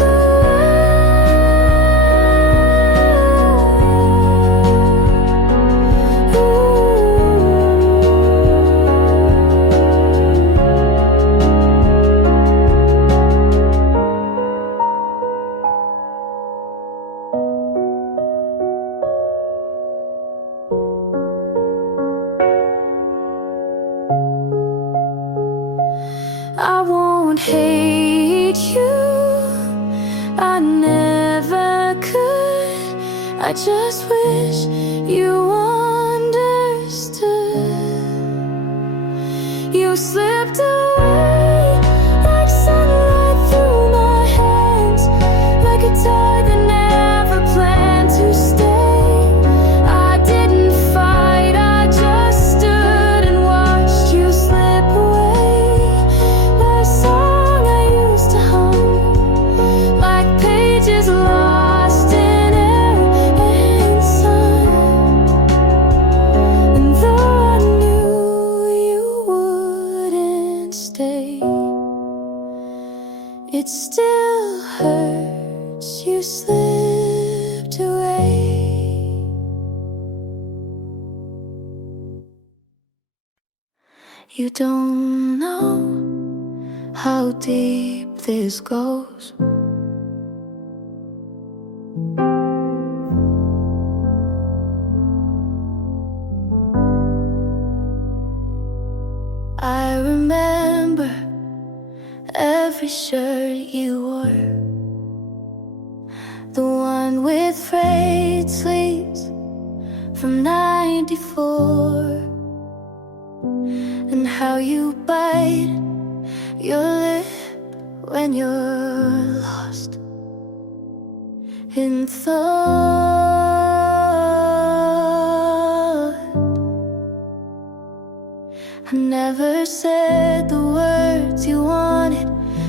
I won't hate you, I never could. I just wish you understood. You slipped away like sunlight through my hands, like a tide that never planned to stay. I didn't fight, I just stood and watched you slip away. The song I used to hum, like pages lost in air and sun. And though I knew you wouldn't stay, it still hurts. You slipped away. You don't know how deep this goes. I remember every shirt you wore, the one with frayed sleeves from '94, and how you bite your lip when you're lost in thought. I never said the words you wanted,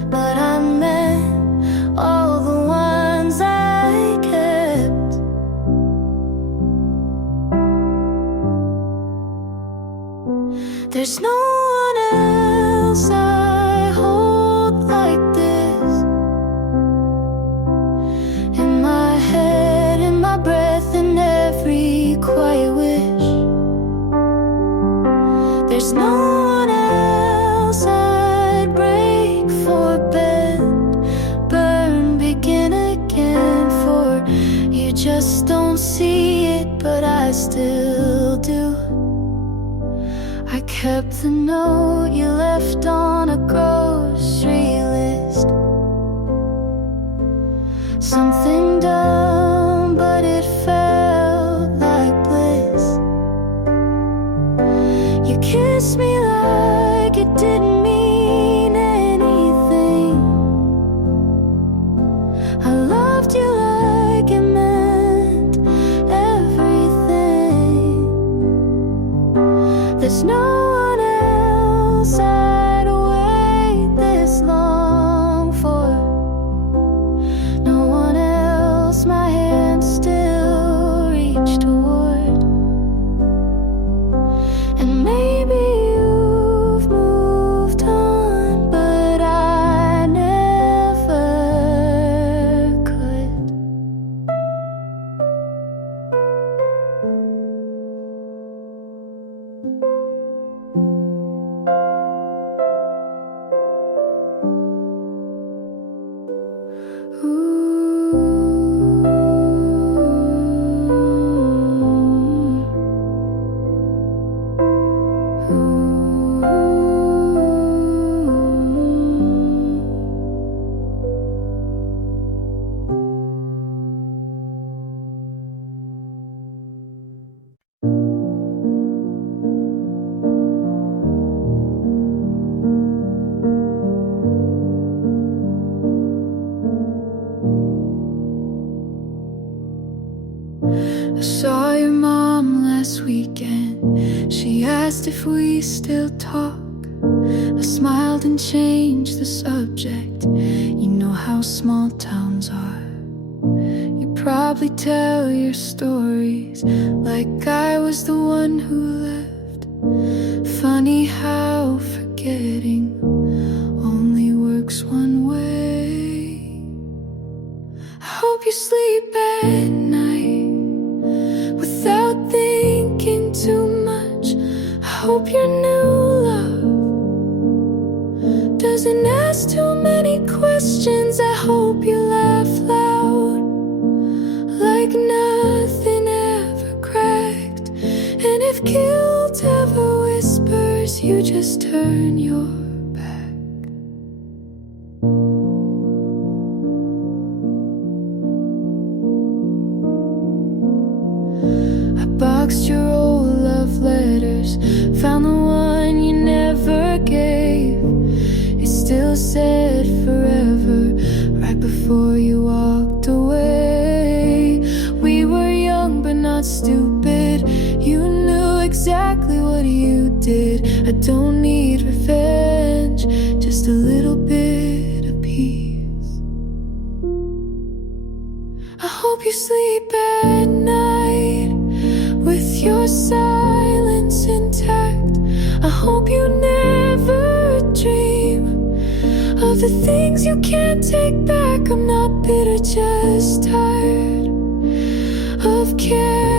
but I meant all the ones I kept. There's no one else I hold like this, in my head, in my breath, in every quiet wish. There's no one else I'd break for, bend, burn, begin again for. You just don't see it, but I still do. I kept the note you left on a grocery list. Something dumb, but it felt like bliss. You kissed me like it didn't mean anything. I loved you like it meant everything. There's no one else I'd wait this long for. No one else my hand still reached toward. And maybe you've moved on, but I never could. I saw your mom last weekend. She asked if if we still talk. I smiled and changed the subject. You know how small towns are. You probably tell your stories like I was the one who left. Funny how forgetting only works one way. I hope you sleep at night without thinking too much. I hope your new love doesn't ask too many questions. I hope you laugh loud like nothing ever cracked. And if guilt ever whispers, you just turn your back. I boxed your old love letters, found the one you never gave. It still said forever right before you walked away. We were young but not stupid. You knew exactly what you did. I don't need revenge, just a little bit of peace. I hope you sleep at night with your silence intact. I hope you never dream of the things you can't take back. I'm not bitter, just tired of caring.